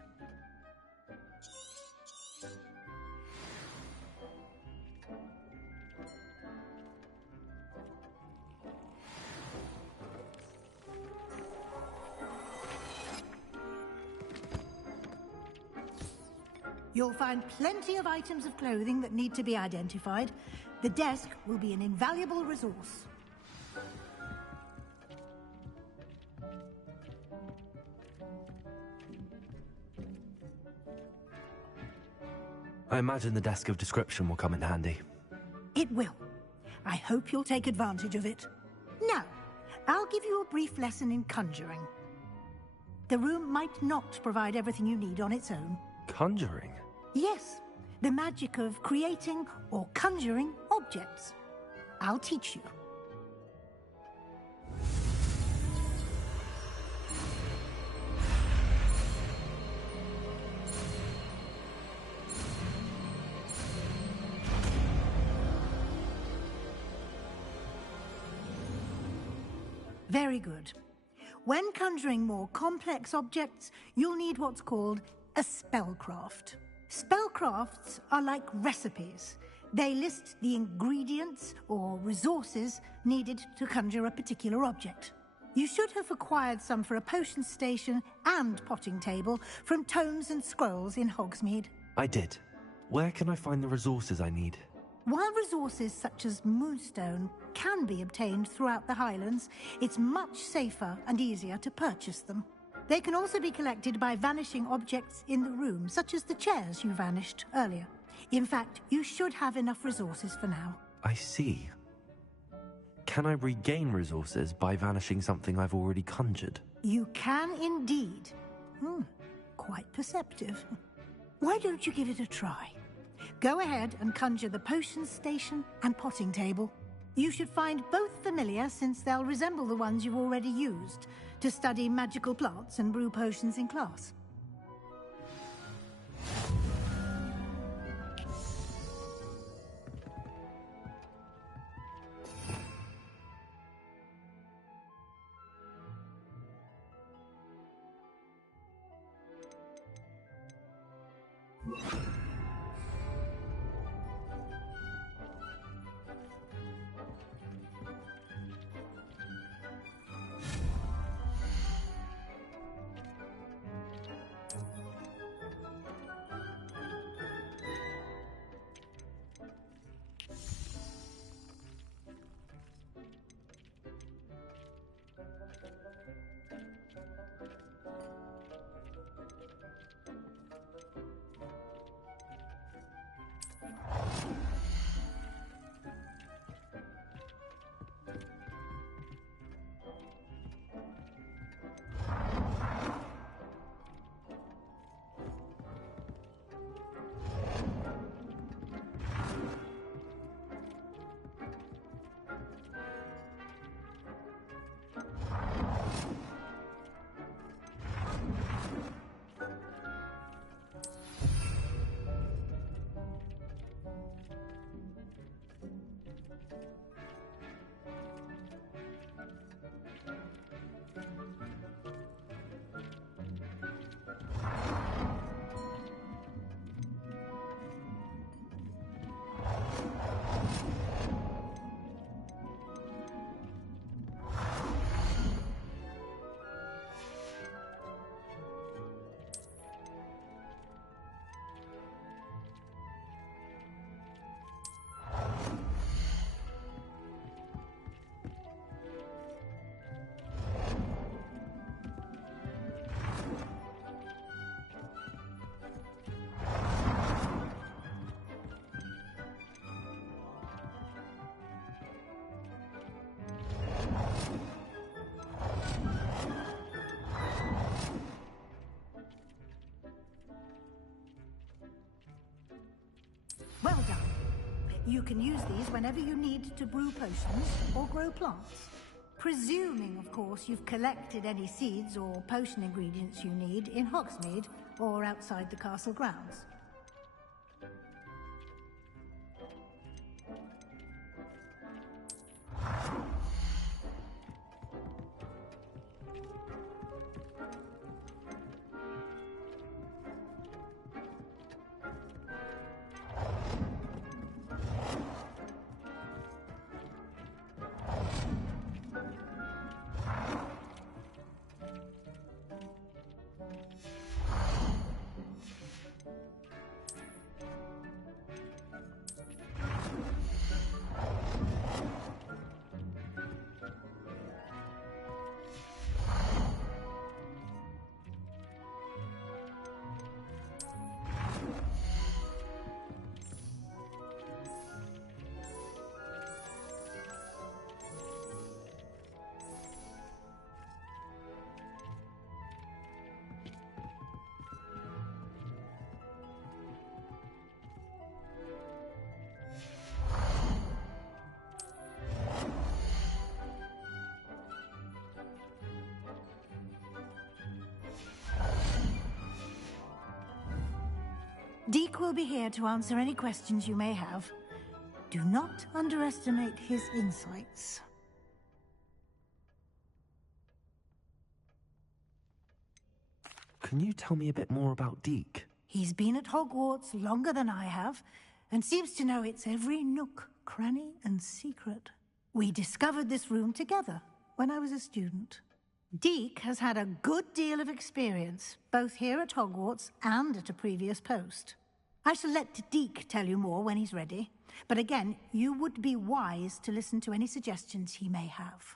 You'll find plenty of items of clothing that need to be identified. The desk will be an invaluable resource. I imagine the desk of description will come in handy. It will. I hope you'll take advantage of it. Now, I'll give you a brief lesson in conjuring. The room might not provide everything you need on its own. Conjuring? Yes, the magic of creating or conjuring objects. I'll teach you. Very good. When conjuring more complex objects, you'll need what's called a spellcraft. Spellcrafts are like recipes. They list the ingredients or resources needed to conjure a particular object. You should have acquired some for a potion station and potting table from tomes and scrolls in Hogsmeade. I did. Where can I find the resources I need? While resources such as moonstone can be obtained throughout the Highlands, it's much safer and easier to purchase them. They can also be collected by vanishing objects in the room, such as the chairs you vanished earlier. In fact, you should have enough resources for now. I see. Can I regain resources by vanishing something I've already conjured? You can indeed. Quite perceptive. Why don't you give it a try? Go ahead and conjure the potion station and potting table. You should find both familiar, since they'll resemble the ones you've already used to study magical plants and brew potions in class. Well done. You can use these whenever you need to brew potions or grow plants. Presuming, of course, you've collected any seeds or potion ingredients you need in Hogsmeade or outside the castle grounds. Deke will be here to answer any questions you may have. Do not underestimate his insights. Can you tell me a bit more about Deke? He's been at Hogwarts longer than I have, and seems to know its every nook, cranny, and secret. We discovered this room together when I was a student. Deke has had a good deal of experience, both here at Hogwarts and at a previous post. I shall let Deke tell you more when he's ready, but again, you would be wise to listen to any suggestions he may have.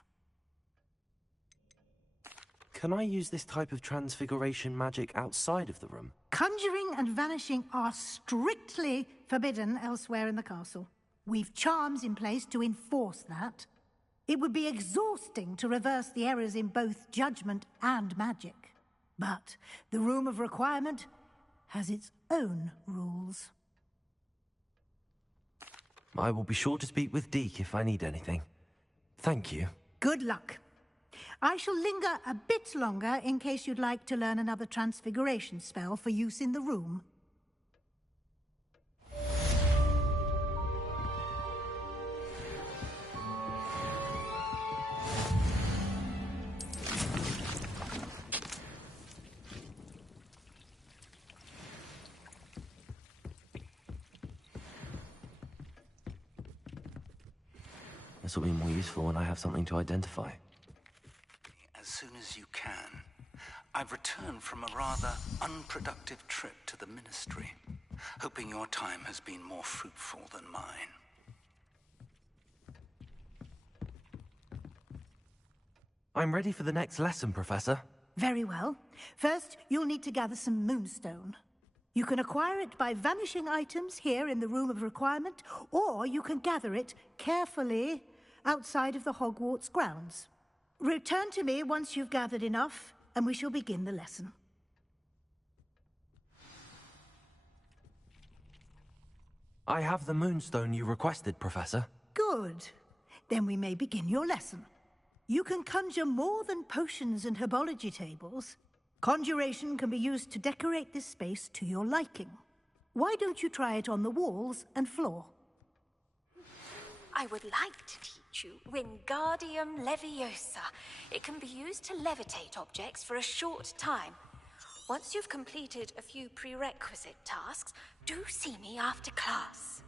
Can I use this type of transfiguration magic outside of the room? Conjuring and vanishing are strictly forbidden elsewhere in the castle. We've charms in place to enforce that. It would be exhausting to reverse the errors in both judgment and magic. But the Room of Requirement has its own rules. I will be sure to speak with Deke if I need anything. Thank you. Good luck. I shall linger a bit longer in case you'd like to learn another transfiguration spell for use in the room. This will be more useful when I have something to identify. As soon as you can. I've returned from a rather unproductive trip to the Ministry, hoping your time has been more fruitful than mine. I'm ready for the next lesson, Professor. Very well. First, you'll need to gather some moonstone. You can acquire it by vanishing items here in the Room of Requirement, or you can gather it carefully outside of the Hogwarts grounds. Return to me once you've gathered enough, and we shall begin the lesson. I have the moonstone you requested, Professor. Good. Then we may begin your lesson. You can conjure more than potions and herbology tables. Conjuration can be used to decorate this space to your liking. Why don't you try it on the walls and floor? I would like to teach you Wingardium Leviosa. It can be used to levitate objects for a short time. Once you've completed a few prerequisite tasks, do see me after class.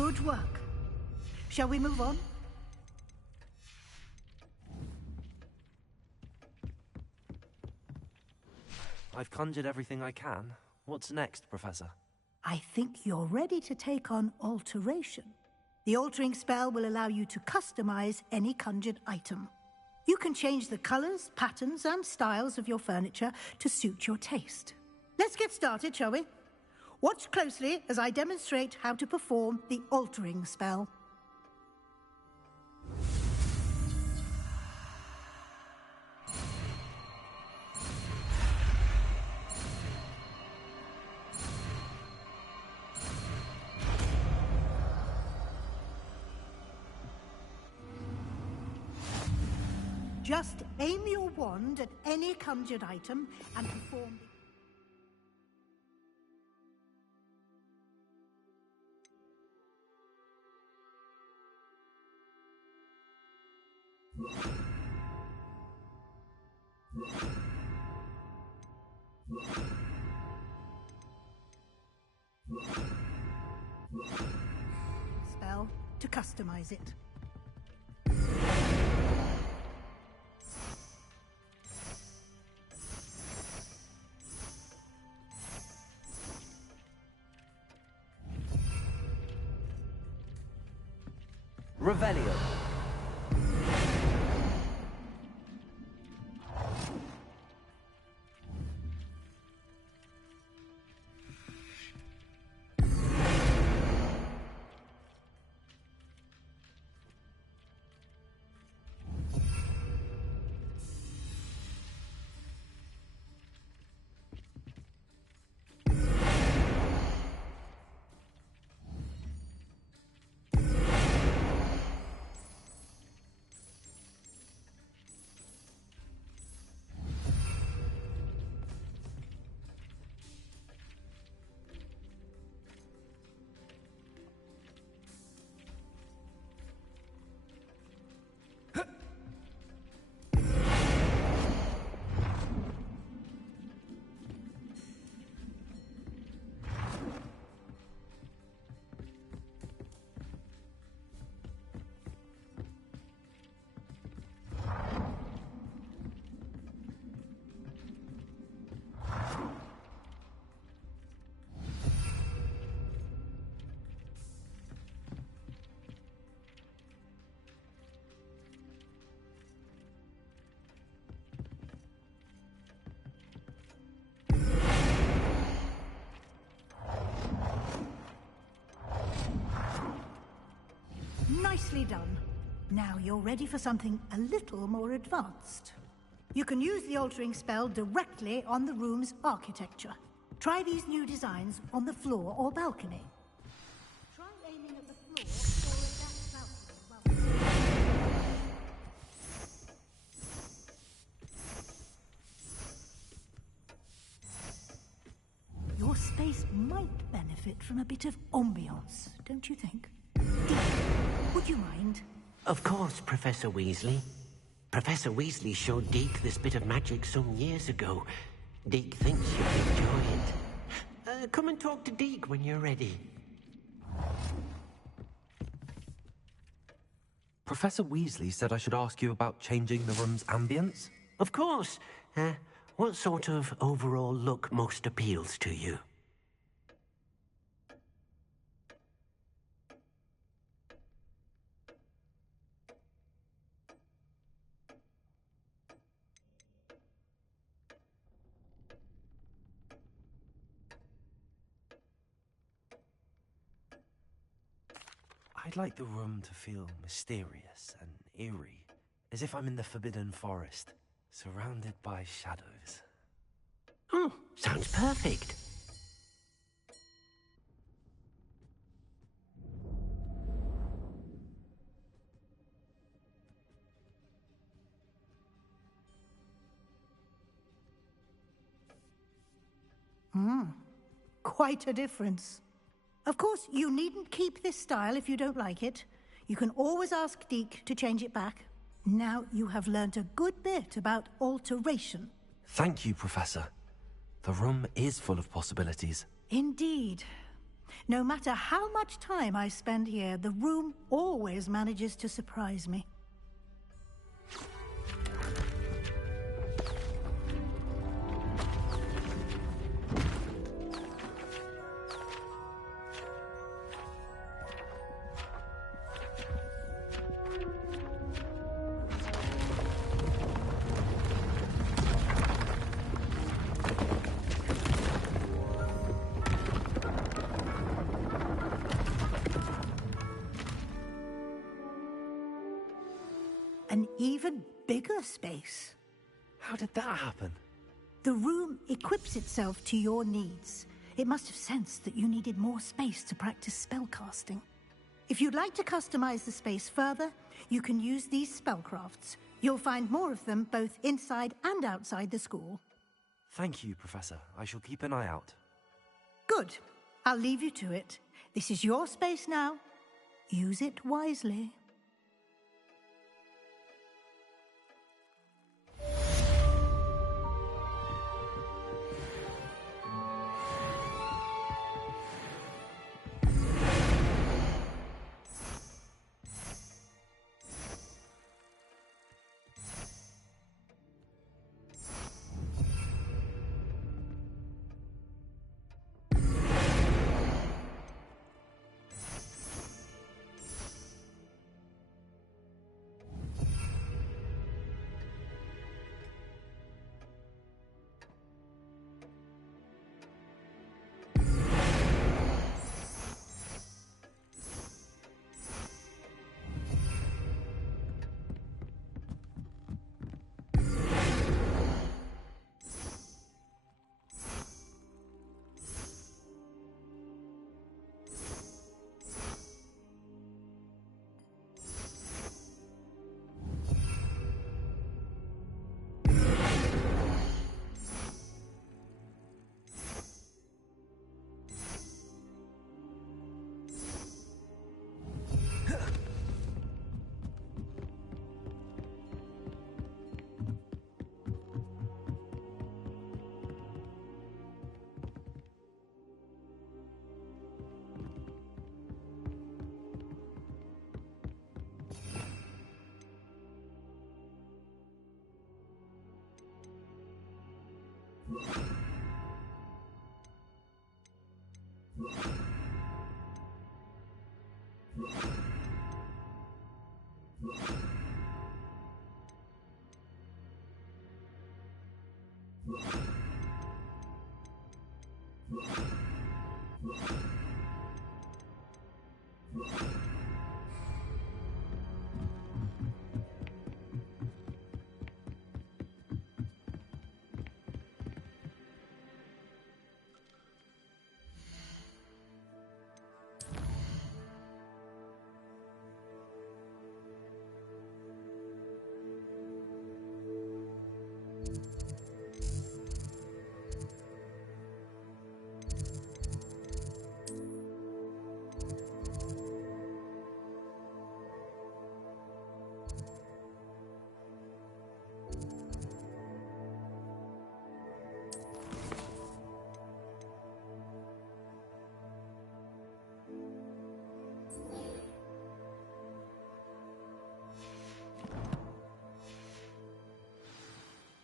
Good work. Shall we move on? I've conjured everything I can. What's next, Professor? I think you're ready to take on alteration. The altering spell will allow you to customize any conjured item. You can change the colors, patterns, and styles of your furniture to suit your taste. Let's get started, shall we? Watch closely as I demonstrate how to perform the altering spell. Just aim your wand at any conjured item and perform the... spell to customize it. Revelio. Nicely done. Now you're ready for something a little more advanced. You can use the altering spell directly on the room's architecture. Try these new designs on the floor or balcony. Try aiming at the floor or at that balcony. Your space might benefit from a bit of ambiance, don't you think? Deek, would you mind? Of course, Professor Weasley. Professor Weasley showed Deke this bit of magic some years ago. Deke thinks you'll enjoy it. Come and talk to Deke when you're ready. Professor Weasley said I should ask you about changing the room's ambience? Of course. What sort of overall look most appeals to you? I'd like the room to feel mysterious and eerie, as if I'm in the Forbidden Forest, surrounded by shadows. Oh, sounds perfect. Quite a difference. Of course, you needn't keep this style if you don't like it. You can always ask Deke to change it back. Now you have learnt a good bit about alteration. Thank you, Professor. The room is full of possibilities. Indeed. No matter how much time I spend here, the room always manages to surprise me. An even bigger space. How did that happen? The room equips itself to your needs. It must have sensed that you needed more space to practice spellcasting. If you'd like to customize the space further, you can use these spellcrafts. You'll find more of them both inside and outside the school. Thank you, Professor. I shall keep an eye out. Good. I'll leave you to it. This is your space now. Use it wisely.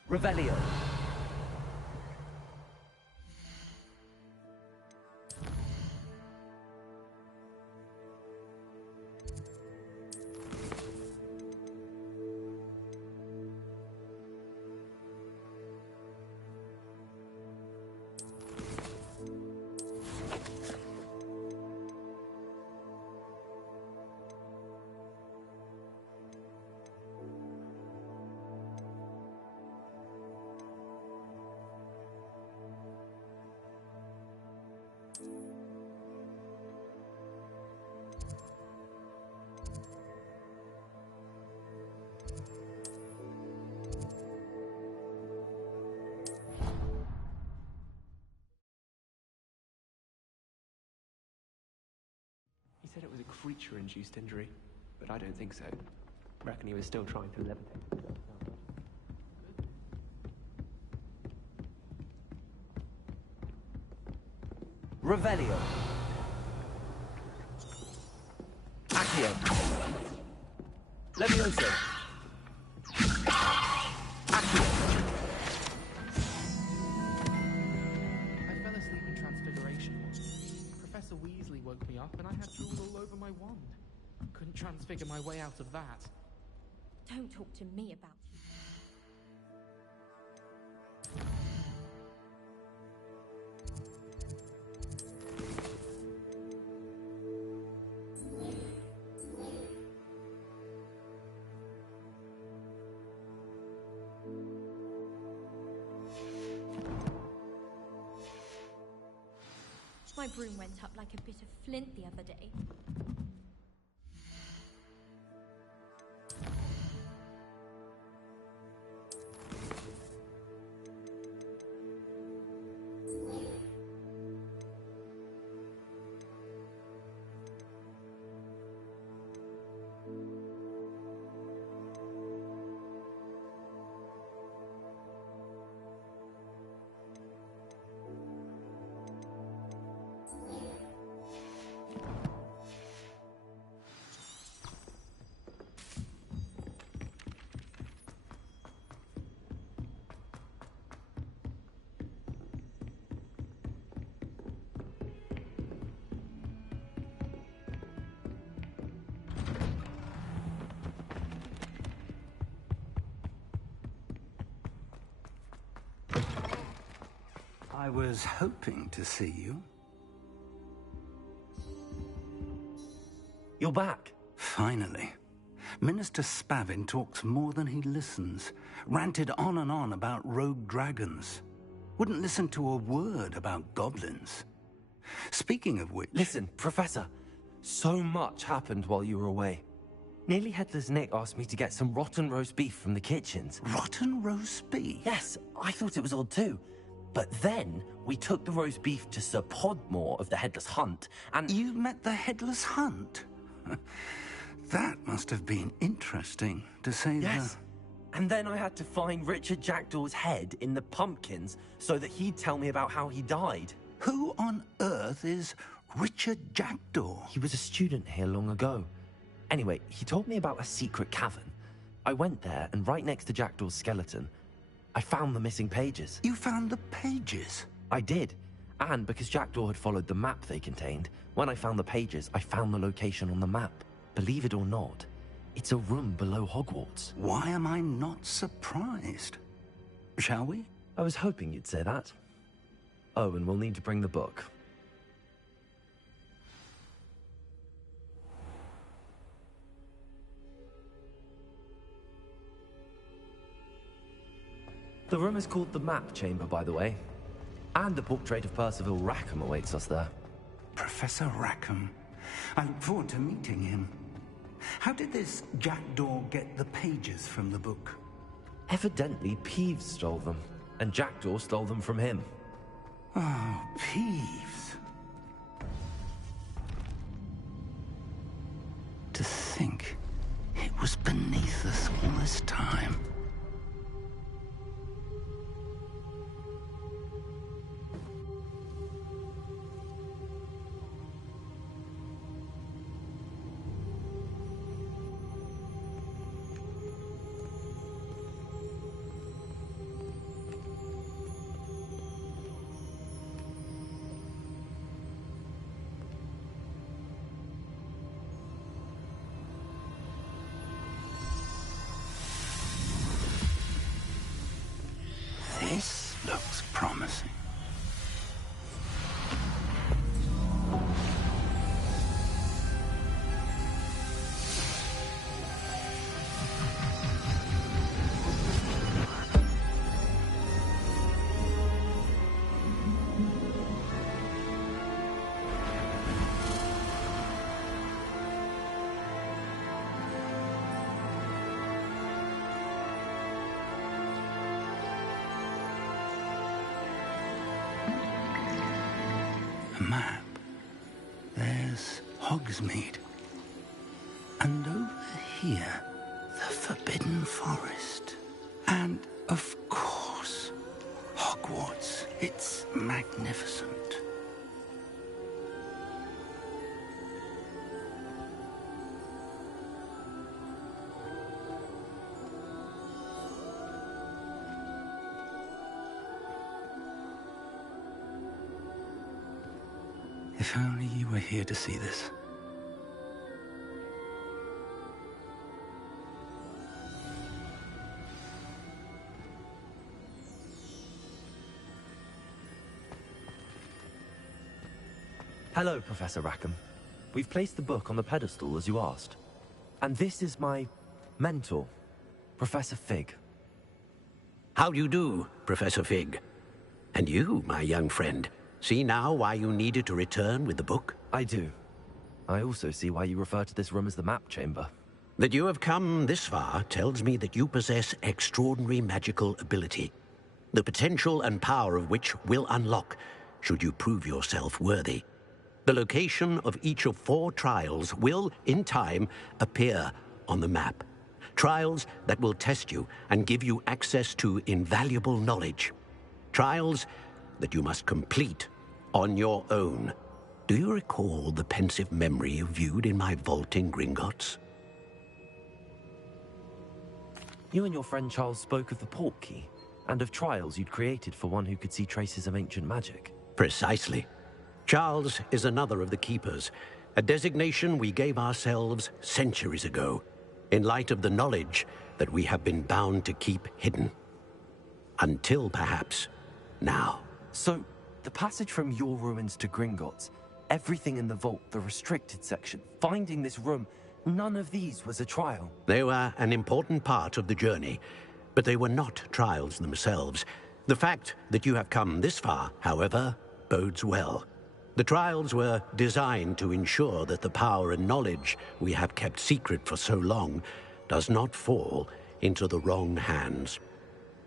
Revelio. He said it was a creature-induced injury, but I don't think so. Reckon he was still trying to levitate himself. Revelio. Accio. Levioso. Accio. I fell asleep in Transfiguration once. Professor Weasley woke me up and I had drool all over my wand. Couldn't transfigure my way out of that. Don't talk to me about you. My broom went up like a bit of flint the other day. I was hoping to see you. You're back. Finally. Minister Spavin talks more than he listens. Ranted on and on about rogue dragons. Wouldn't listen to a word about goblins. Speaking of which... Listen, Professor. So much happened while you were away. Nearly Headless Nick asked me to get some rotten roast beef from the kitchens. Rotten roast beef? Yes, I thought it was odd too. But then we took the roast beef to Sir Podmore of the Headless Hunt, and... You met the Headless Hunt? That must have been interesting, to say the... Yes. And then I had to find Richard Jackdaw's head in the pumpkins so that he'd tell me about how he died. Who on earth is Richard Jackdaw? He was a student here long ago. Anyway, he told me about a secret cavern. I went there, and right next to Jackdaw's skeleton, I found the missing pages. You found the pages? I did. And because Jackdaw had followed the map they contained, when I found the pages, I found the location on the map. Believe it or not, it's a room below Hogwarts. Why am I not surprised? Shall we? I was hoping you'd say that. Oh, and we'll need to bring the book. The room is called the Map Chamber, by the way. And a portrait of Percival Rackham awaits us there. Professor Rackham. I look forward to meeting him. How did this Jackdaw get the pages from the book? Evidently, Peeves stole them, and Jackdaw stole them from him. Oh, Peeves. To think it was beneath us all this time. This looks promising. A map. There's Hogsmeade. And over here, the Forbidden Forest. And, of course, Hogwarts. It's magnificent. If only you were here to see this. Hello, Professor Rackham. We've placed the book on the pedestal as you asked. And this is my mentor, Professor Fig. How do you do, Professor Fig? And you, my young friend, see now why you needed to return with the book? I do. I also see why you refer to this room as the map chamber. That you have come this far tells me that you possess extraordinary magical ability, the potential and power of which will unlock should you prove yourself worthy. The location of each of 4 trials will, in time, appear on the map. Trials that will test you and give you access to invaluable knowledge. Trials that you must complete on your own. Do you recall the pensive memory you viewed in my vault in Gringotts? You and your friend Charles spoke of the port key, and of trials you'd created for one who could see traces of ancient magic. Precisely. Charles is another of the Keepers, a designation we gave ourselves centuries ago, in light of the knowledge that we have been bound to keep hidden. Until, perhaps, now. So, the passage from your ruins to Gringotts, everything in the vault, the restricted section, finding this room, none of these was a trial. They were an important part of the journey, but they were not trials themselves. The fact that you have come this far, however, bodes well. The trials were designed to ensure that the power and knowledge we have kept secret for so long does not fall into the wrong hands.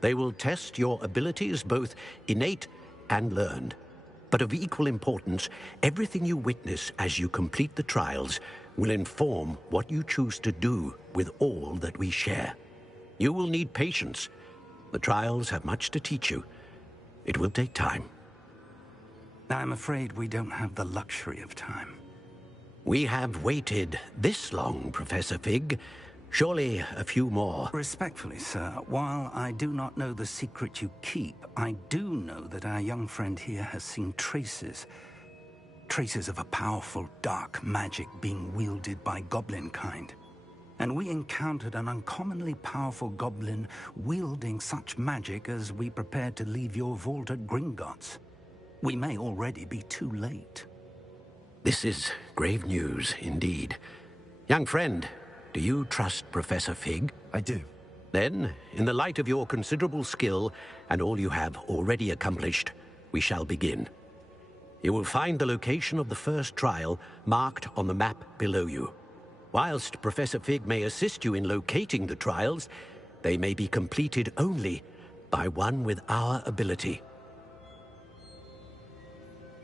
They will test your abilities, both innate and learned. But of equal importance, everything you witness as you complete the trials will inform what you choose to do with all that we share. You will need patience. The trials have much to teach you. It will take time. I'm afraid we don't have the luxury of time. We have waited this long, Professor Fig. Surely a few more. Respectfully, sir, while I do not know the secret you keep, I do know that our young friend here has seen traces of a powerful dark magic being wielded by goblin kind. And we encountered an uncommonly powerful goblin wielding such magic as we prepared to leave your vault at Gringotts. We may already be too late. This is grave news indeed. Young friend, do you trust Professor Fig? I do. Then, in the light of your considerable skill and all you have already accomplished, we shall begin. You will find the location of the first trial marked on the map below you. Whilst Professor Fig may assist you in locating the trials, they may be completed only by one with our ability.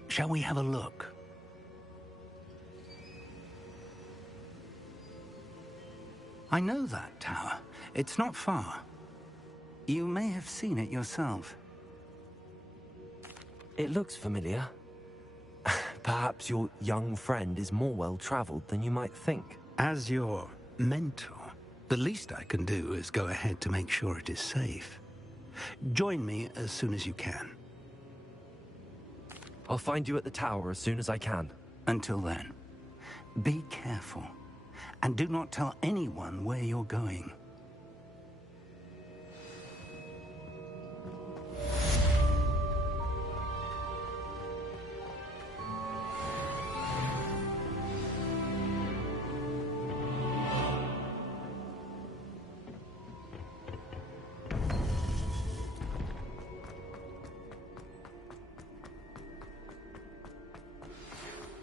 Shall we have a look? I know that tower. It's not far. You may have seen it yourself. It looks familiar. Perhaps your young friend is more well-traveled than you might think. As your mentor, the least I can do is go ahead to make sure it is safe. Join me as soon as you can. I'll find you at the tower as soon as I can. Until then, be careful, and do not tell anyone where you're going.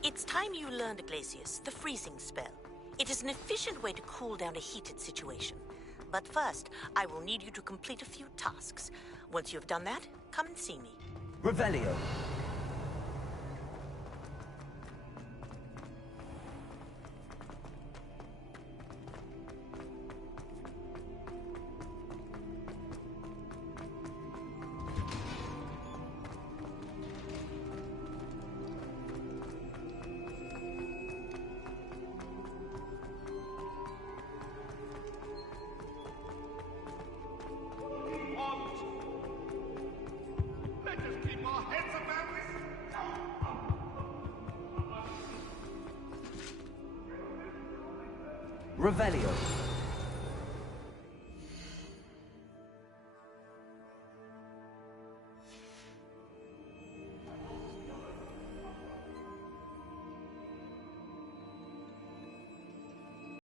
It's time you learned, Glacius, the freezing spell. It is an efficient way to cool down a heated situation. But first, I will need you to complete a few tasks. Once you have done that, come and see me. Revelio. Let us keep our heads about Revelio.